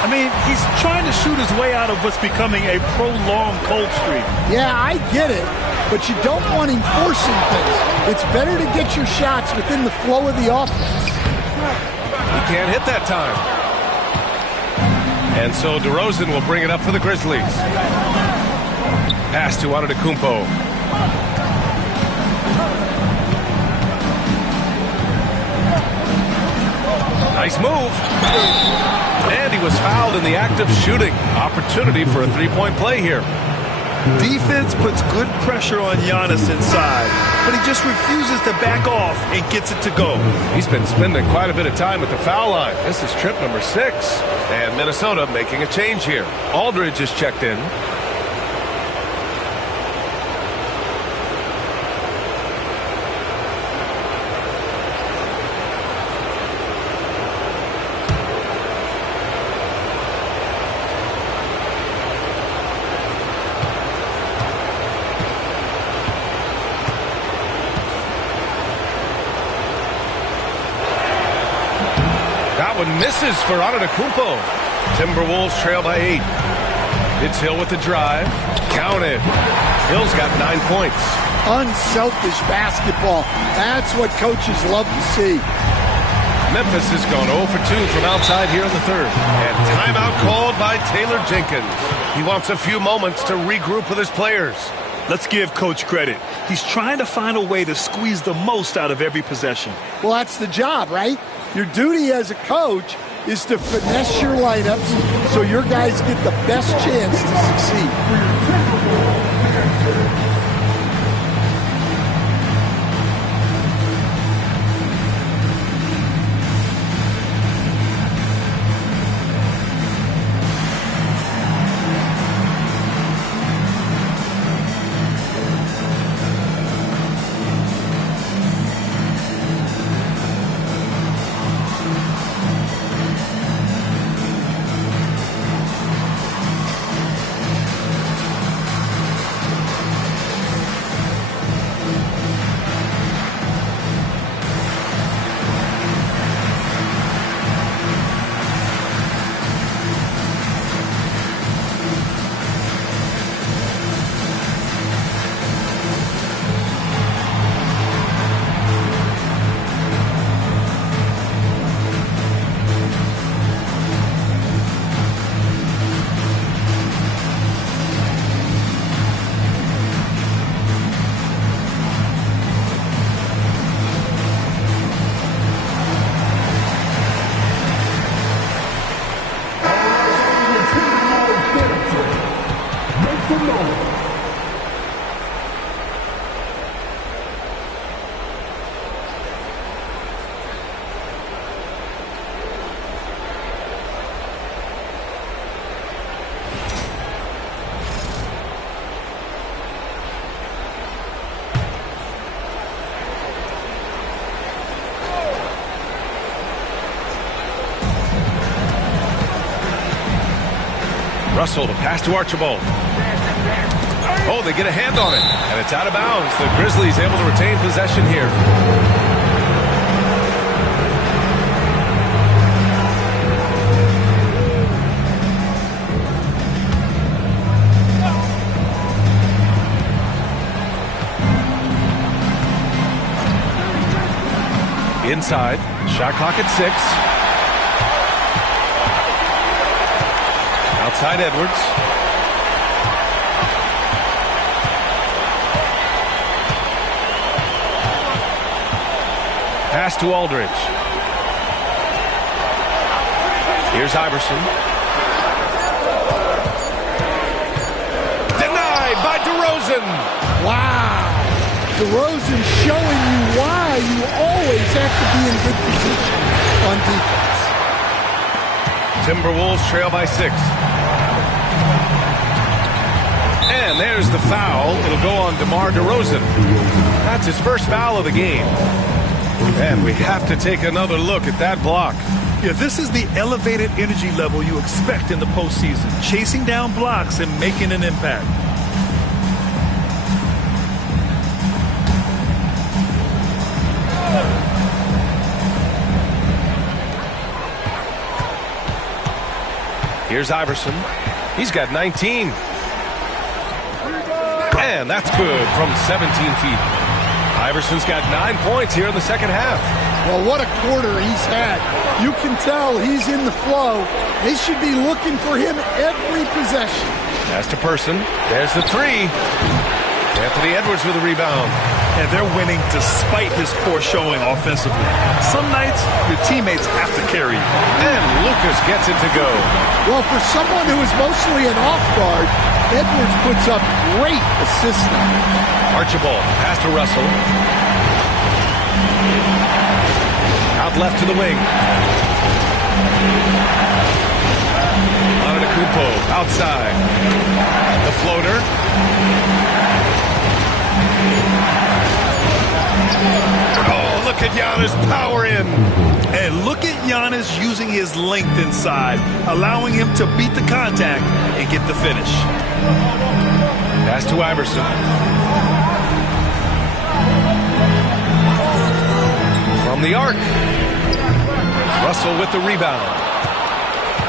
I mean, he's trying to shoot his way out of what's becoming a prolonged cold streak. Yeah, I get it, but you don't want him forcing things. It's better to get your shots within the flow of the offense. He can't hit that time. And so DeRozan will bring it up for the Grizzlies. Pass to Antetokounmpo. Nice move. And he was fouled in the act of shooting. Opportunity for a 3-point play here. Defense puts good pressure on Giannis inside, but he just refuses to back off and gets it to go. He's been spending quite a bit of time at the foul line. This is trip number 6. And Minnesota making a change here. Aldridge is checked in. Misses for Antetokounmpo. Timberwolves trail by 8. It's Hill with the drive. Counted. Hill's got 9 points. Unselfish basketball. That's what coaches love to see. Memphis has gone 0 for 2 from outside here in the third. And timeout called by Taylor Jenkins. He wants a few moments to regroup with his players. Let's give Coach credit. He's trying to find a way to squeeze the most out of every possession. Well, that's the job, right? Your duty as a coach is to finesse your lineups so your guys get the best chance to succeed. Russell, the pass to Archibald. Oh, they get a hand on it, and it's out of bounds. The Grizzlies able to retain possession here. Inside, shot clock at 6. Outside Edwards. Pass to Aldridge. Here's Iverson. Denied by DeRozan. Wow. DeRozan showing you why you always have to be in good position on defense. Timberwolves trail by 6. And there's the foul. It'll go on DeMar DeRozan. That's his first foul of the game. And we have to take another look at that block. Yeah, this is the elevated energy level you expect in the postseason. Chasing down blocks and making an impact. Here's Iverson. He's got 19. And that's good from 17 feet. Iverson's got 9 points here in the second half. Well, what a quarter he's had. You can tell he's in the flow. They should be looking for him every possession. Pass to Person. There's the 3. Anthony Edwards with a rebound. And they're winning despite his poor showing offensively. Some nights, your teammates have to carry you. And Lucas gets it to go. Well, for someone who is mostly an off guard, Edwards puts up great assist numbers. Archibald, pass to Russell. Out left to the wing. Antetokounmpo outside. The floater. Oh, look at Giannis power in. And look at Giannis using his length inside, allowing him to beat the contact and get the finish. Pass to Iverson. From the arc. Russell with the rebound.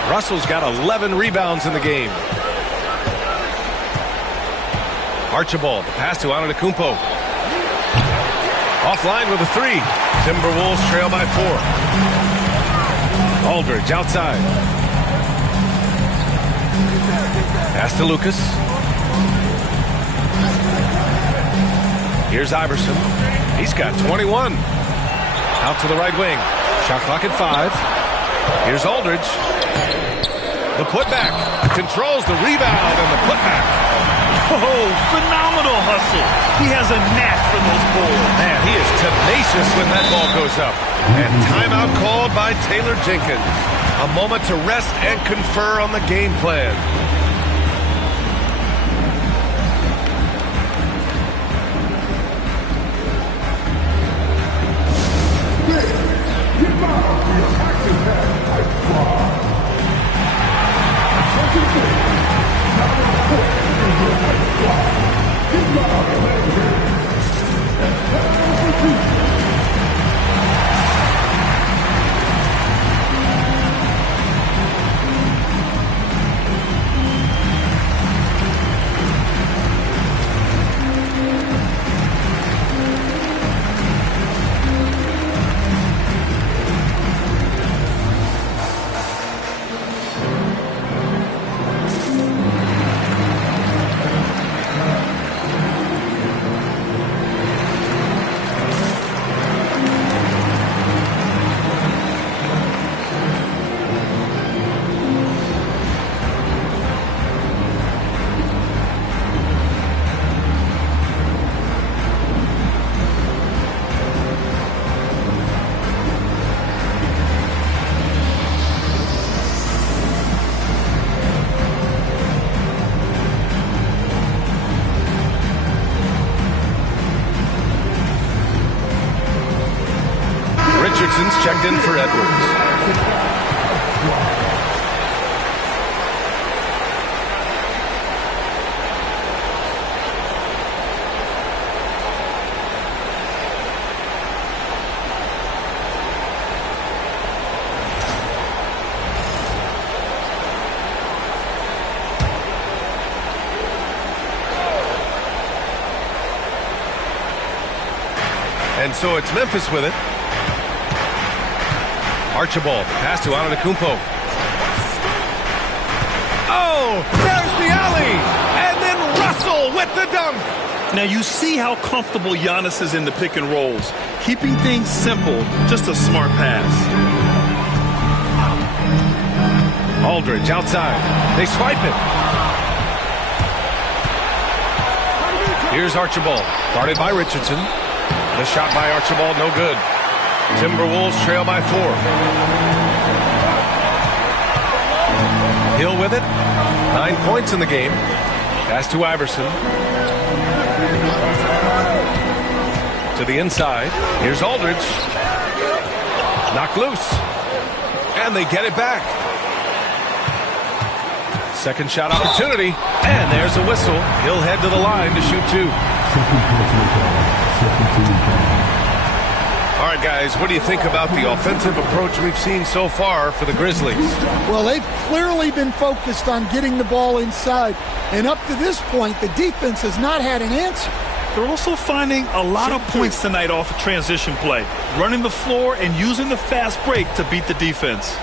Russell's got 11 rebounds in the game. Archibald, the pass to Antetokounmpo. Offline with a 3. Timberwolves trail by 4. Aldridge outside. Pass to Lucas. Here's Iverson. He's got 21. Out to the right wing. Shot clock at 5. Here's Aldridge. The putback. Controls the rebound and the putback. Oh, phenomenal hustle. He has a knack for those balls. Man, he is tenacious when that ball goes up. And timeout called by Taylor Jenkins. A moment to rest and confer on the game plan. Richardson's checked in for Edwards. And so it's Memphis with it. Archibald, pass to Antetokounmpo. Oh, there's the alley! And then Russell with the dunk! Now you see how comfortable Giannis is in the pick and rolls. Keeping things simple, just a smart pass. Aldridge outside. They swipe it. Here's Archibald, guarded by Richardson. The shot by Archibald, no good. Timberwolves trail by 4. Hill with it. 9 points in the game. Pass to Iverson. To the inside. Here's Aldridge. Knocked loose. And they get it back. Second shot opportunity. And there's a whistle. He'll head to the line to shoot 2. All right, guys, what do you think about the offensive approach we've seen so far for the Grizzlies? Well, they've clearly been focused on getting the ball inside. And up to this point, the defense has not had an answer. They're also finding a lot of points tonight off of transition play, running the floor and using the fast break to beat the defense.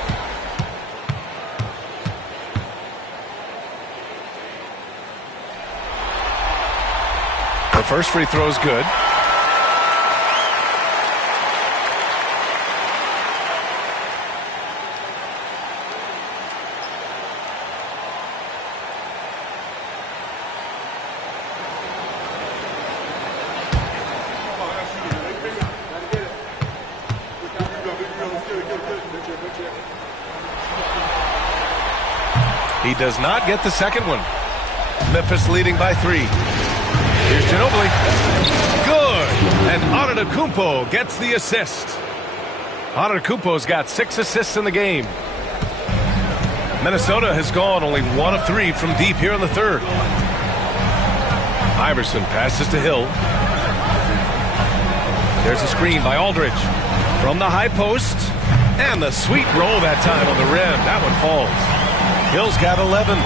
The first free throw is good. He does not get the second one. Memphis leading by 3. Here's Ginobili. Good. And Antetokounmpo gets the assist. Antetokounmpo's got 6 assists in the game. Minnesota has gone only 1 of 3 from deep here in the third. Iverson passes to Hill. There's a screen by Aldridge. From the high post. And the sweet roll that time on the rim. That one falls. Hill's got 11.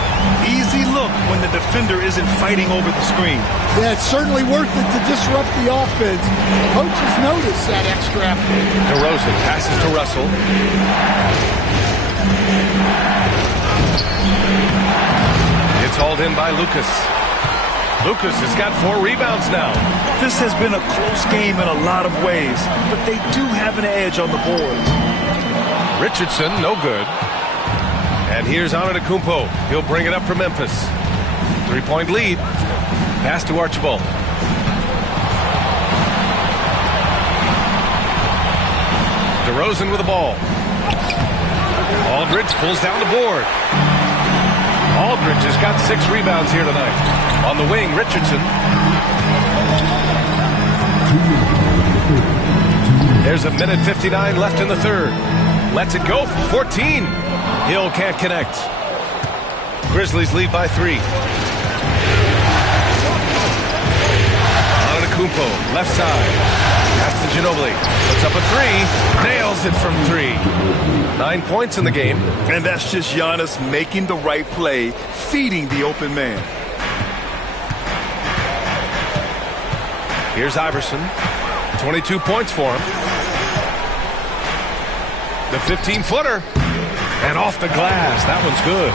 Easy look when the defender isn't fighting over the screen. Yeah, it's certainly worth it to disrupt the offense. Coaches notice that extra effort. DeRozan passes to Russell. It's hauled in by Lucas. Lucas has got 4 rebounds now. This has been a close game in a lot of ways, but they do have an edge on the boards. Richardson, no good. And here's Antetokounmpo. He'll bring it up for Memphis. 3-point lead. Pass to Archibald. DeRozan with the ball. Aldridge pulls down the board. Aldridge has got 6 rebounds here tonight. On the wing, Richardson. There's 1:59 left in the third. Lets it go from 14. Hill can't connect. Grizzlies lead by 3. Antetokounmpo, left side. Pass to Ginobili. Puts up a 3. Nails it from 3. 9 points in the game. And that's just Giannis making the right play, feeding the open man. Here's Iverson. 22 points for him. The 15-footer. And off the glass. That one's good.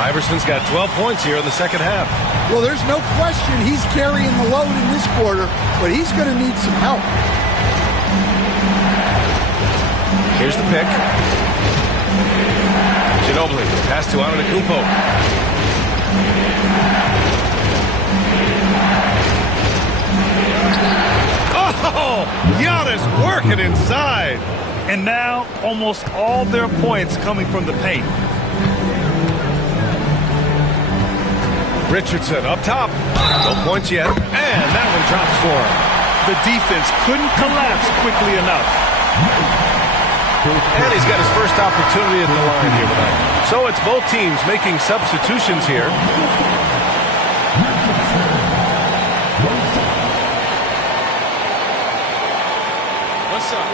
Iverson's got 12 points here in the second half. Well, there's no question he's carrying the load in this quarter, but he's going to need some help. Here's the pick. Ginobili. Pass to Antetokounmpo. Oh! Giannis working inside. And now, almost all their points coming from the paint. Richardson up top. No points yet. And that one drops for him. The defense couldn't collapse quickly enough. And he's got his first opportunity at the line here tonight. So it's both teams making substitutions here. What's up?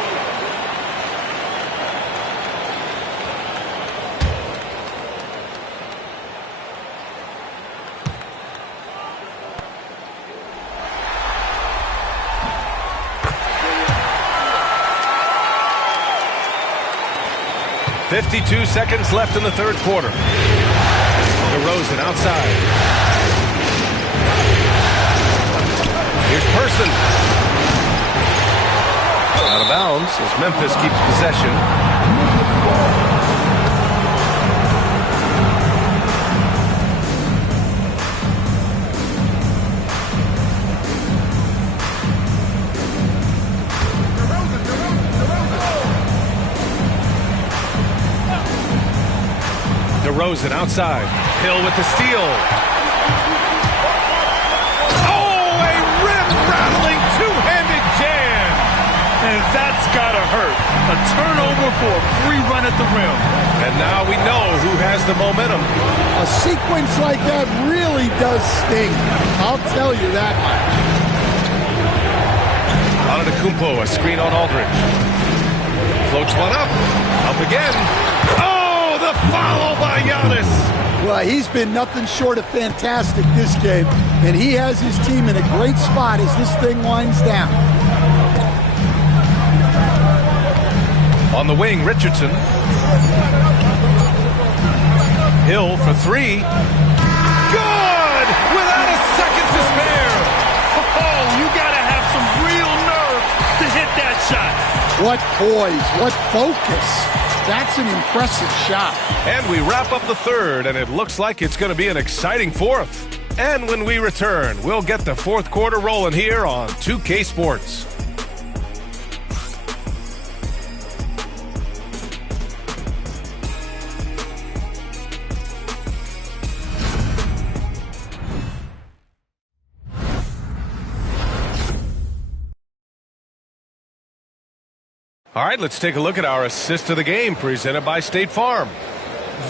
.52 seconds left in the third quarter. DeRozan outside. Here's Person. Out of bounds as Memphis keeps possession. DeRozan outside. Hill with the steal. Oh, a rim-rattling two-handed jam. And that's got to hurt. A turnover for a free run at the rim. And now we know who has the momentum. A sequence like that really does sting. I'll tell you that much. Antetokounmpo, a screen on Aldridge. Floats one up. Up again. Oh, the follow by Giannis. Well, he's been nothing short of fantastic this game, and he has his team in a great spot as this thing winds down. On the wing, Richardson. Hill for 3. Good! Without a second to spare. Oh, you got to have some real nerve to hit that shot. What poise, what focus. That's an impressive shot. And we wrap up the third, and it looks like it's going to be an exciting fourth. And when we return, we'll get the fourth quarter rolling here on 2K Sports. All right, let's take a look at our assist of the game presented by State Farm.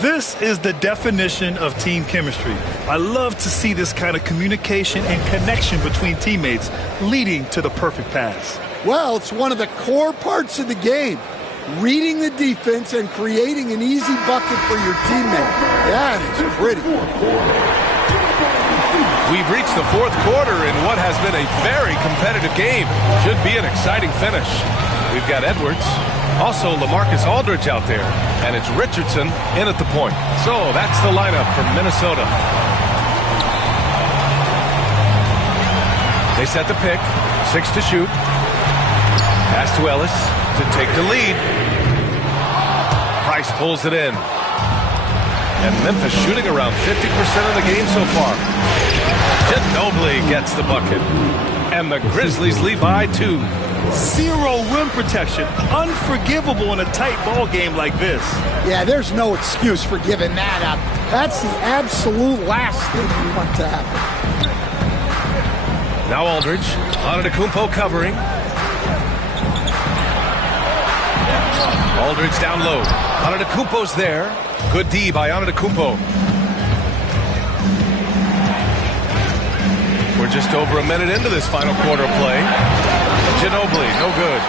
This is the definition of team chemistry. I love to see this kind of communication and connection between teammates leading to the perfect pass. Well, it's one of the core parts of the game. Reading the defense and creating an easy bucket for your teammate. That is pretty. We've reached the fourth quarter in what has been a very competitive game. Should be an exciting finish. We've got Edwards, also LaMarcus Aldridge out there, and it's Richardson in at the point. So that's the lineup from Minnesota. They set the pick. 6 to shoot. Pass to Ellis to take the lead. Price pulls it in. And Memphis shooting around 50% of the game so far. Ginobili gets the bucket. And the Grizzlies lead by 2. Zero rim protection. Unforgivable in a tight ball game like this. Yeah, there's no excuse for giving that up. That's the absolute last thing you want to happen. Now Aldridge. Antetokounmpo covering. Aldridge down low. Antetokounmpo's there. Good D by Antetokounmpo. We're just over a minute into this final quarter play. Ginobili, no good.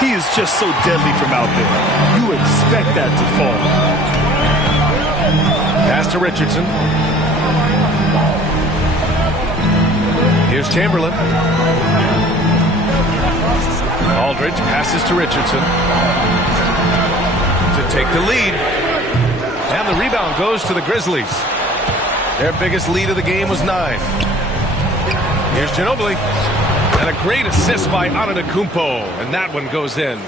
He is just so deadly from out there. You expect that to fall. Pass to Richardson. Here's Chamberlain. Aldridge passes to Richardson to take the lead. And the rebound goes to the Grizzlies. Their biggest lead of the game was 9. Here's Ginobili. And a great assist by Antetokounmpo. And that one goes in.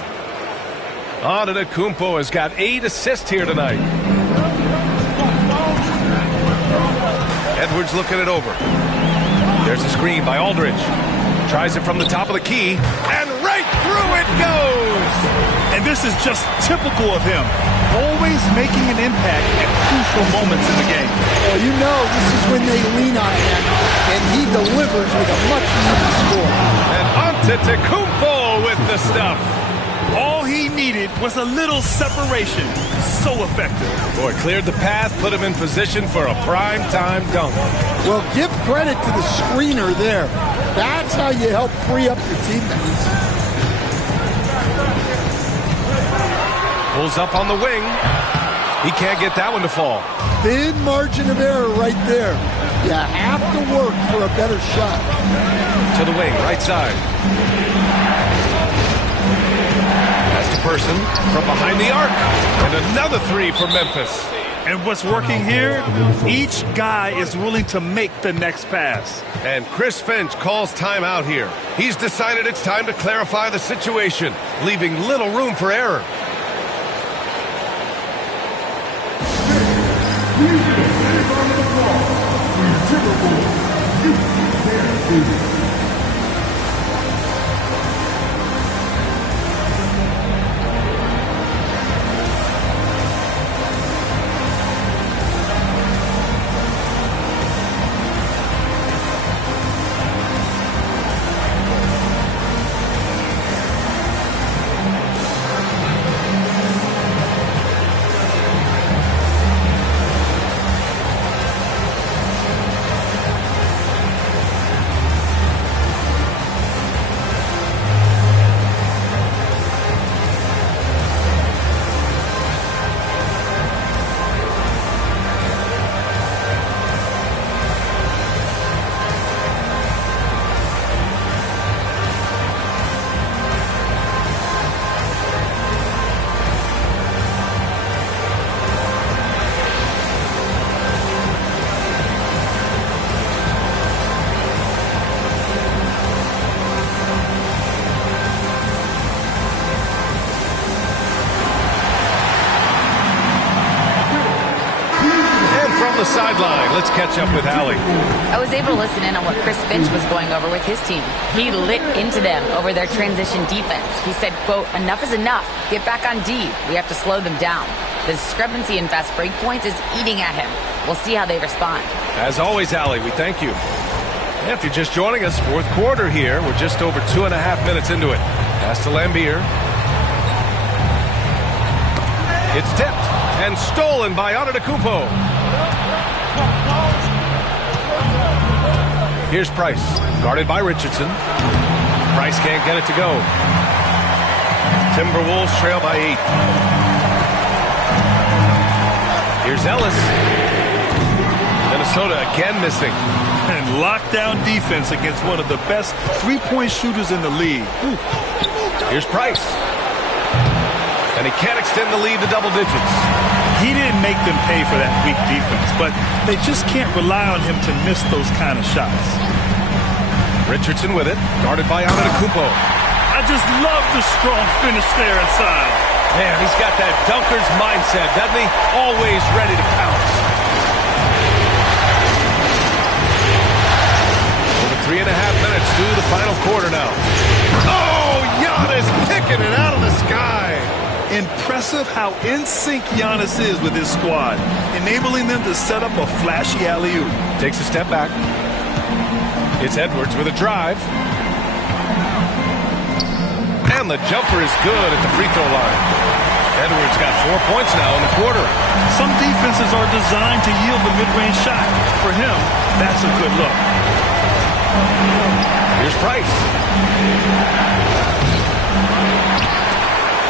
Antetokounmpo has got 8 assists here tonight. Edwards looking it over. There's a screen by Aldridge. Tries it from the top of the key. And right through it goes! And this is just typical of him. Always making an impact at crucial moments in the game. Well, you know this is when they lean on him, and he delivers with a much-needed score. And Antetokounmpo with the stuff. All he needed was a little separation. So effective. Boy, cleared the path, put him in position for a prime-time dunk. Well, give credit to the screener there. That's how you help free up your teammates. Pulls up on the wing. He can't get that one to fall. Thin margin of error right there. You have to work for a better shot. To the wing, right side. Pass to Person from behind the arc. And another 3 for Memphis. And what's working here, each guy is willing to make the next pass. And Chris Finch calls timeout here. He's decided it's time to clarify the situation, leaving little room for error. Sideline. Let's catch up with Allie. I was able to listen in on what Chris Finch was going over with his team. He lit into them over their transition defense. He said, quote, "Enough is enough. Get back on D. We have to slow them down. The discrepancy in fast break points is eating at him. We'll see how they respond." As always, Allie, we thank you. If you're just joining us, fourth quarter here. We're just over 2.5 minutes into it. Pass to Lambier. It's tipped and stolen by Antetokounmpo. Here's Price, guarded by Richardson. Price can't get it to go. Timberwolves trail by 8. Here's Ellis. Minnesota again missing. And lockdown defense against one of the best three-point shooters in the league. Ooh. Here's Price. And he can't extend the lead to double digits. He didn't make them pay for that weak defense, but they just can't rely on him to miss those kind of shots. Richardson with it, guarded by Antetokounmpo. I just love the strong finish there inside. Man, he's got that dunker's mindset, doesn't he? Always ready to pounce. Over 3.5 minutes to the final quarter now. Oh, Giannis kicking it out of the sky. Impressive how in sync Giannis is with his squad, enabling them to set up a flashy alley-oop. Takes a step back. It's Edwards with a drive. And the jumper is good at the free throw line. Edwards got 4 points now in the quarter. Some defenses are designed to yield the mid-range shot. For him, that's a good look. Here's Price.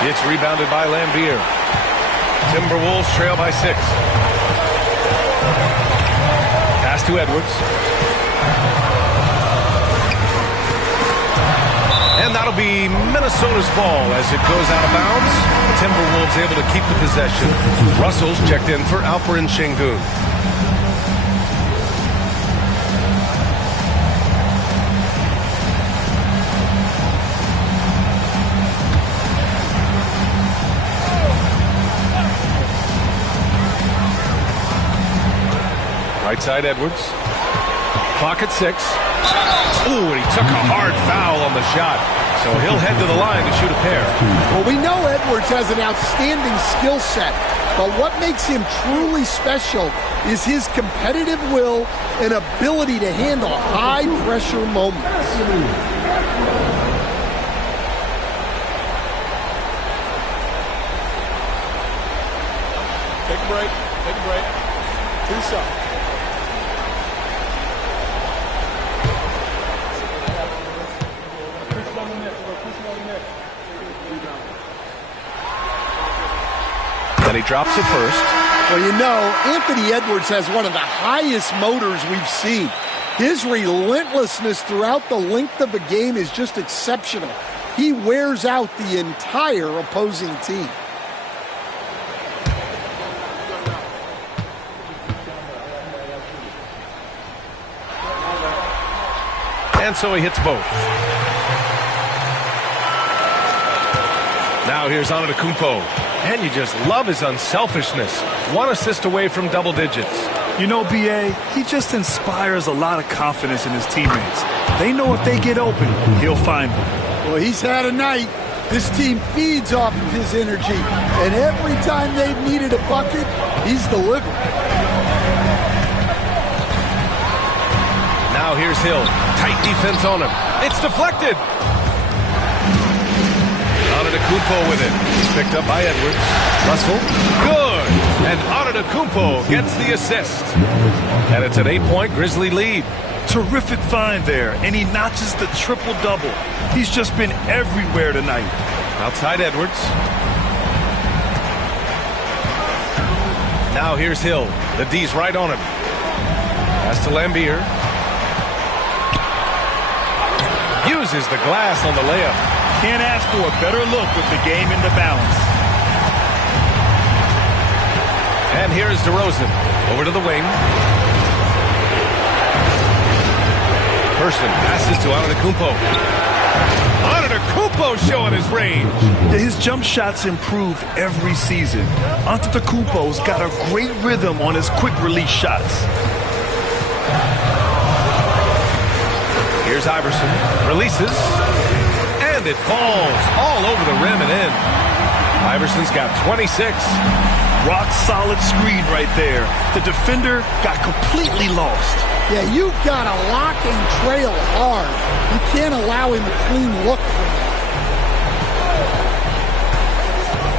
It's rebounded by Lambier. Timberwolves trail by 6. Pass to Edwards. And that'll be Minnesota's ball as it goes out of bounds. The Timberwolves able to keep the possession. Russell's checked in for Alperen Şengün. Right side Edwards. Clock at 6. Ooh, and he took a hard foul on the shot. So he'll head to the line to shoot a pair. Well, we know Edwards has an outstanding skill set, but what makes him truly special is his competitive will and ability to handle high-pressure moments. Take a break. Take a break. 2 shots. And he drops it first. Well, you know, Anthony Edwards has one of the highest motors we've seen. His relentlessness throughout the length of the game is just exceptional. He wears out the entire opposing team. And so he hits both. Now here's Antetokounmpo. And you just love his unselfishness. 1 assist away from double digits. You know, B.A., he just inspires a lot of confidence in his teammates. They know if they get open, he'll find them. Well, he's had a night. This team feeds off of his energy. And every time they've needed a bucket, he's delivered. Now here's Hill. Tight defense on him. It's deflected. Antetokounmpo with it. He's picked up by Edwards. Russell. Good. And Antetokounmpo gets the assist. And it's an 8-point Grizzly lead. Terrific find there. And he notches the triple-double. He's just been everywhere tonight. Outside Edwards. Now here's Hill. The D's right on him. Pass to Lambier. Uses the glass on the layup. Can't ask for a better look with the game in the balance. And here's DeRozan. Over to the wing. Person passes to Antetokounmpo. Antetokounmpo showing his range. His jump shots improve every season. Antetokounmpo's got a great rhythm on his quick release shots. Here's Iverson. Releases. And it falls all over the rim and in. Iverson's got 26. Rock solid screen right there. The defender got completely lost. Yeah, you've got to lock and trail hard. You can't allow him a clean look from that.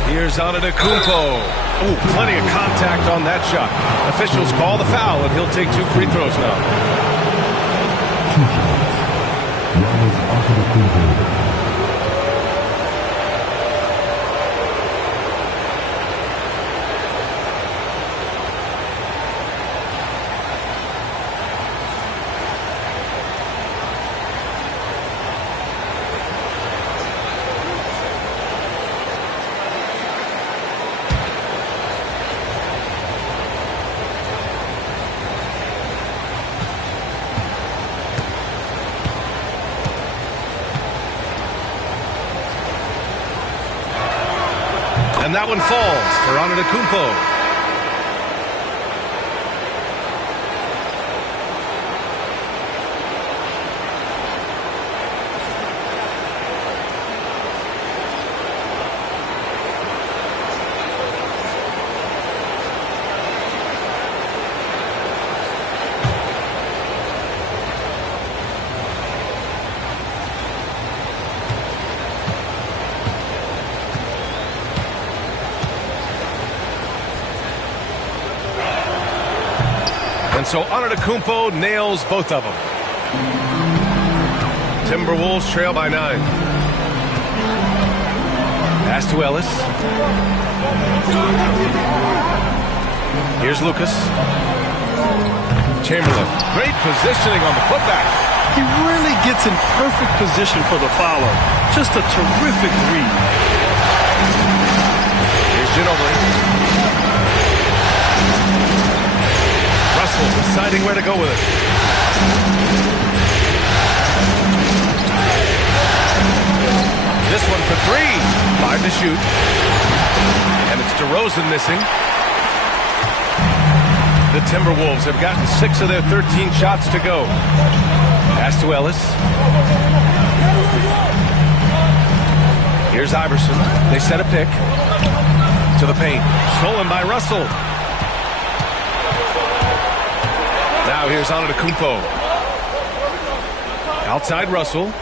Here's Antetokounmpo. Oh, plenty of contact on that shot. Officials call the foul, and he'll take 2 free throws now. And that one falls for Antetokounmpo. And so Antetokounmpo nails both of them. Timberwolves trail by 9. Pass to Ellis. Here's Lucas. Chamberlain. Great positioning on the putback. He really gets in perfect position for the follow. Just a terrific read. Here's Ginobili. Russell deciding where to go with it. This one for 3. 5 to shoot. And it's DeRozan missing. The Timberwolves have gotten 6 of their 13 shots to go. Pass to Ellis. Here's Iverson. They set a pick. To the paint. Stolen by Russell. Now here's Antetokounmpo. Outside Russell.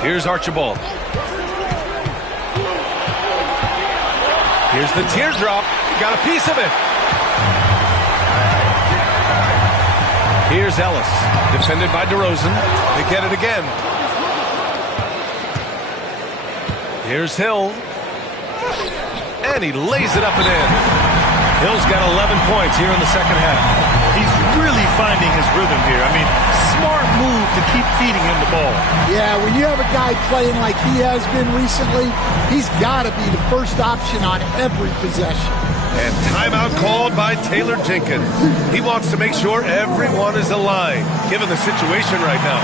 Here's Archibald. Here's the teardrop. Got a piece of it. Here's Ellis. Defended by DeRozan. They get it again. Here's Hill. And he lays it up and in. Hill's got 11 points here in the second half. He's really finding his rhythm here. I mean, smart move to keep feeding him the ball. Yeah, when you have a guy playing like he has been recently, he's got to be the first option on every possession. And timeout called by Taylor Jenkins. He wants to make sure everyone is aligned, given the situation right now.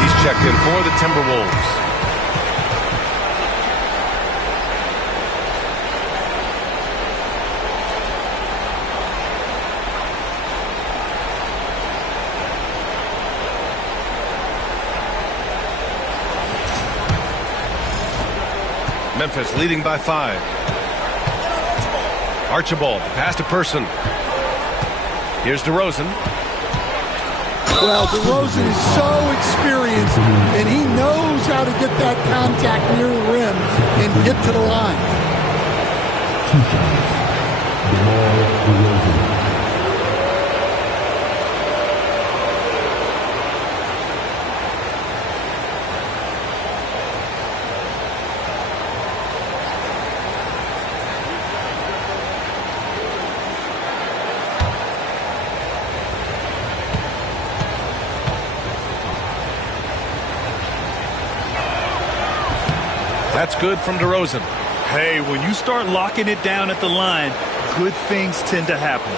He's checked in for the Timberwolves. Memphis leading by 5. Archibald, pass to Person. Here's DeRozan. Well, DeRozan is so experienced, and he knows how to get that contact near the rim and get to the line. That's good from DeRozan. Hey, when you start locking it down at the line, good things tend to happen.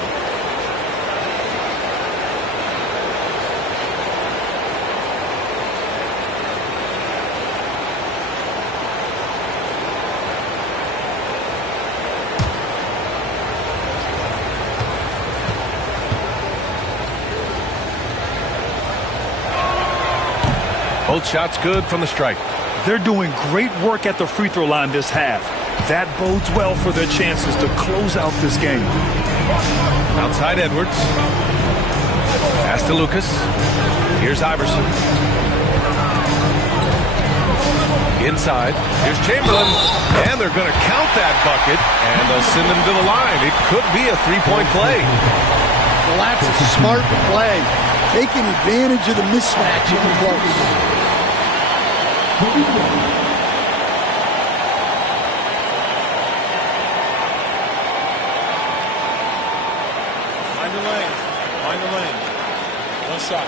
Both shots good from the stripe. They're doing great work at the free throw line this half. That bodes well for their chances to close out this game. Outside Edwards. Pass to Lucas. Here's Iverson. Inside. Here's Chamberlain. And they're going to count that bucket. And they'll send him to the line. It could be a three-point play. Well, that's a smart play. Taking advantage of the mismatch in the close. Mind the lane. Mind the lane. One side.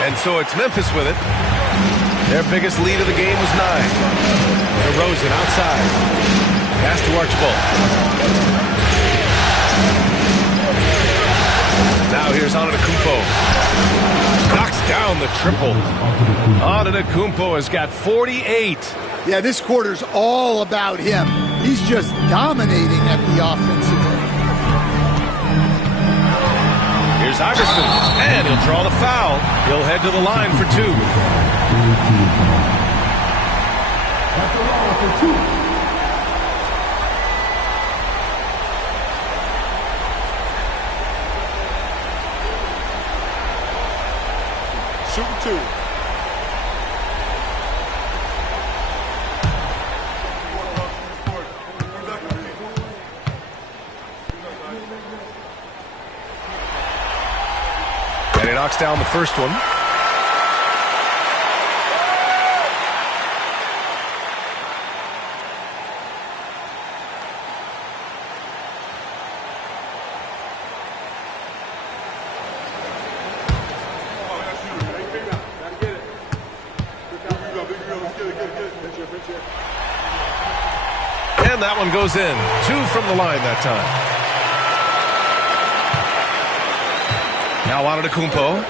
And so it's Memphis with it. Their biggest lead of the game was 9. DeRozan outside. Pass to Archibald. Now here's Antetokounmpo. Knocks down the triple. Antetokounmpo has got 48. Yeah, this quarter's all about him. He's just dominating at the offensive end. Here's Iverson, and he'll draw the foul. He'll head to the line for 2. Shooting 2. And he knocks down the first one. And that one goes in. 2 from the line that time. Now Antetokounmpo.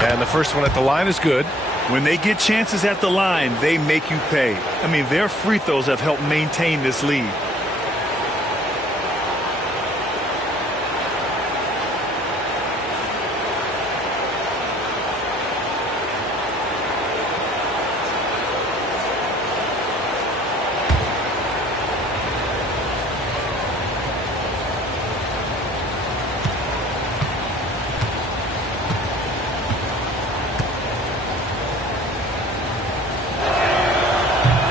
And the first one at the line is good. When they get chances at the line, they make you pay. I mean, their free throws have helped maintain this lead.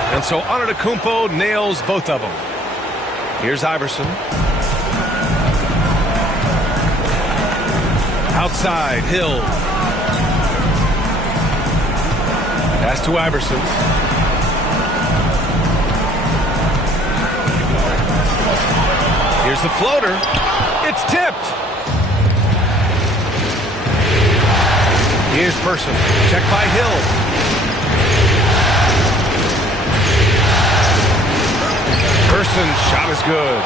And so Antetokounmpo nails both of them. Here's Iverson. Outside, Hill. Pass to Iverson. Here's the floater. It's tipped. Here's Person. Check by Hill. Person's shot is good.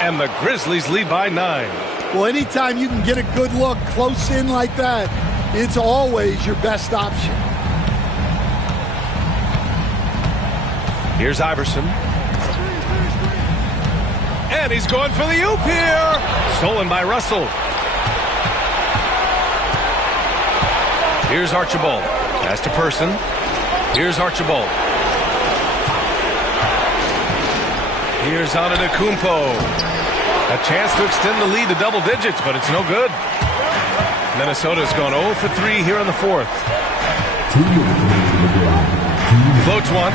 And the Grizzlies lead by 9. Well, anytime you can get a good look close in like that, it's always your best option. Here's Iverson. And he's going for the oop here. Stolen by Russell. Here's Archibald. Pass to Person. Here's Archibald. Here's Antetokounmpo. A chance to extend the lead to double digits, but it's no good. Minnesota's gone 0 for 3 here in the fourth. Floats one.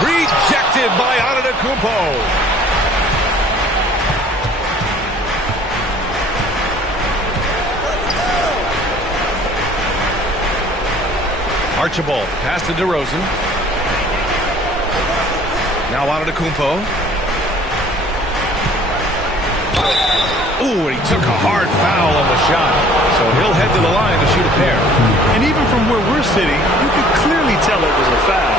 Rejected by Antetokounmpo. Archibald, pass to DeRozan. Now Antetokounmpo. Ooh, and he took a hard foul on the shot. So he'll head to the line to shoot a pair. And even from where we're sitting, you could clearly tell it was a foul.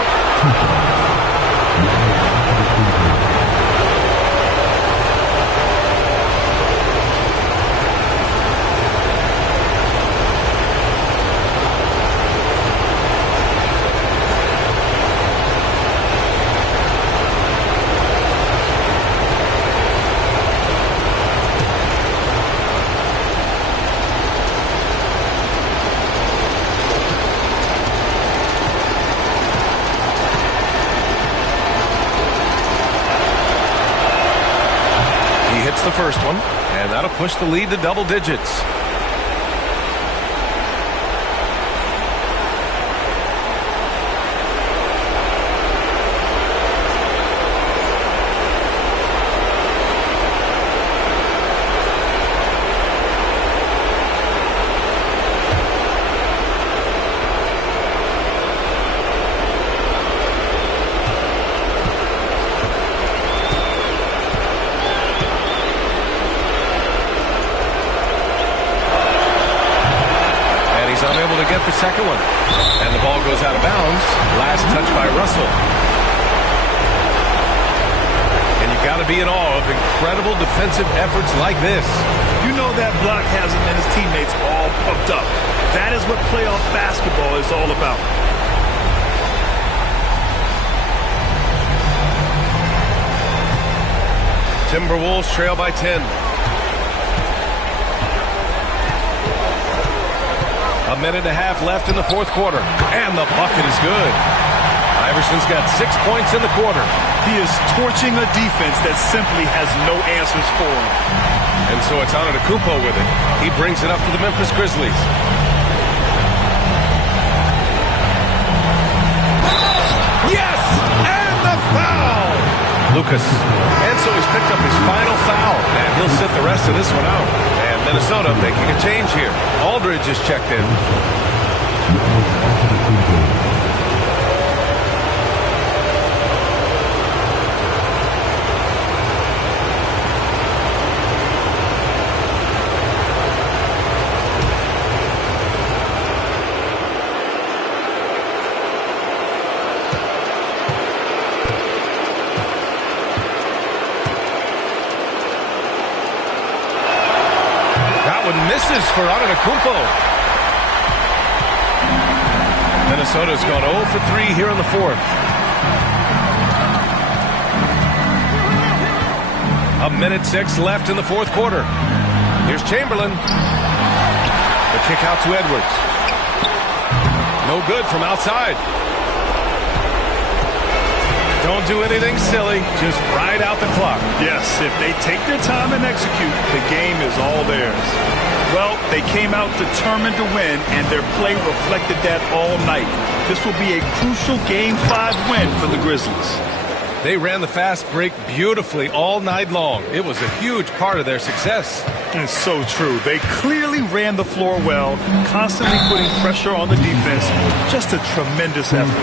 The first one, and that'll push the lead to double digits. The second one, and the ball goes out of bounds. Last touch by Russell. And you got to be in awe of incredible defensive efforts like this. You know that block has him and his teammates all pumped up. That is what playoff basketball is all about. Timberwolves trail by 10. A minute and a half left in the fourth quarter, and the bucket is good. Iverson's got 6 points in the quarter. He is torching a defense that simply has no answers for him. And so it's Antetokounmpo with it. He brings it up to the Memphis Grizzlies. Yes! And the foul! Lucas. And so he's picked up his final foul, and he'll sit the rest of this one out. And Minnesota making a change here. Aldridge is checked in. Misses for Antetokounmpo. Minnesota's gone 0 for 3 here in the fourth. A minute 6 left in the fourth quarter. Here's Chamberlain. The kick out to Edwards. No good from outside. Don't do anything silly. Just ride out the clock. Yes, if they take their time and execute, the game is all theirs. Well, they came out determined to win, and their play reflected that all night. This will be a crucial Game 5 win for the Grizzlies. They ran the fast break beautifully all night long. It was a huge part of their success. It's so true. They clearly ran the floor well, constantly putting pressure on the defense. Just a tremendous effort.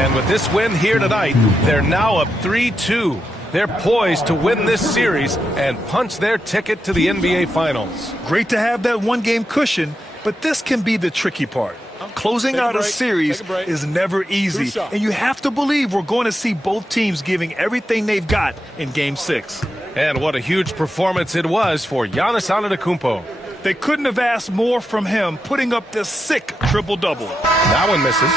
And with this win here tonight, they're now up 3-2. They're poised to win this series and punch their ticket to the NBA Finals. Great to have that one-game cushion, but this can be the tricky part. Closing out a series is never easy, and you have to believe we're going to see both teams giving everything they've got in Game 6. And what a huge performance it was for Giannis Antetokounmpo. They couldn't have asked more from him, putting up this sick triple-double. That one misses.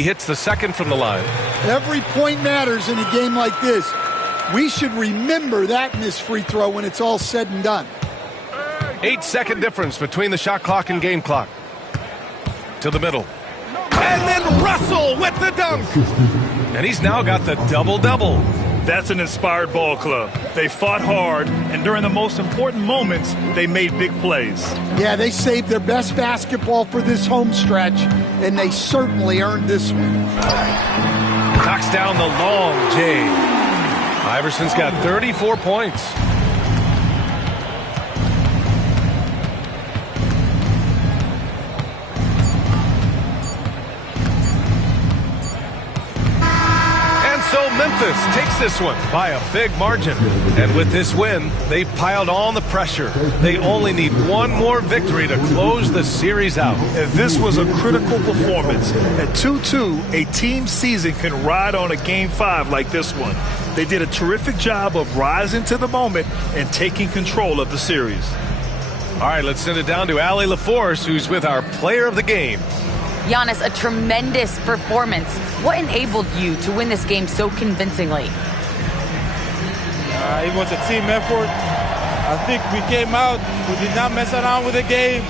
He hits the second from the line. Every point matters in a game like this. We should remember that missed free throw when it's all said and done. 8-second difference between the shot clock and game clock. To the middle. And then Russell with the dunk. And he's now got the double-double. That's an inspired ball club. They fought hard, and during the most important moments, they made big plays. Yeah, they saved their best basketball for this home stretch, and they certainly earned this one. Knocks down the long J. Iverson's got 34 points. So Memphis takes this one by a big margin. And with this win, they've piled on the pressure. They only need one more victory to close the series out. And this was a critical performance. At 2-2, a team season can ride on a Game 5 like this one. They did a terrific job of rising to the moment and taking control of the series. All right, let's send it down to Allie LaForce, who's with our player of the game. Giannis, a tremendous performance. What enabled you to win this game so convincingly? It was a team effort. I think we came out, we did not mess around with the game.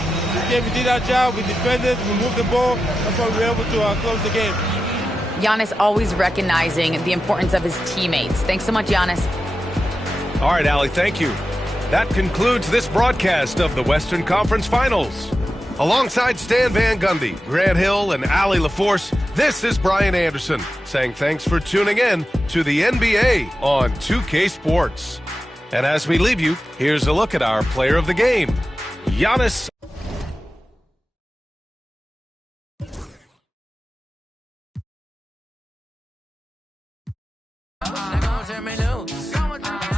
We did our job, we defended, we moved the ball. That's why we were able to close the game. Giannis always recognizing the importance of his teammates. Thanks so much, Giannis. All right, Allie, thank you. That concludes this broadcast of the Western Conference Finals. Alongside Stan Van Gundy, Grant Hill, and Allie LaForce, this is Brian Anderson saying thanks for tuning in to the NBA on 2K Sports. And as we leave you, here's a look at our player of the game, Giannis.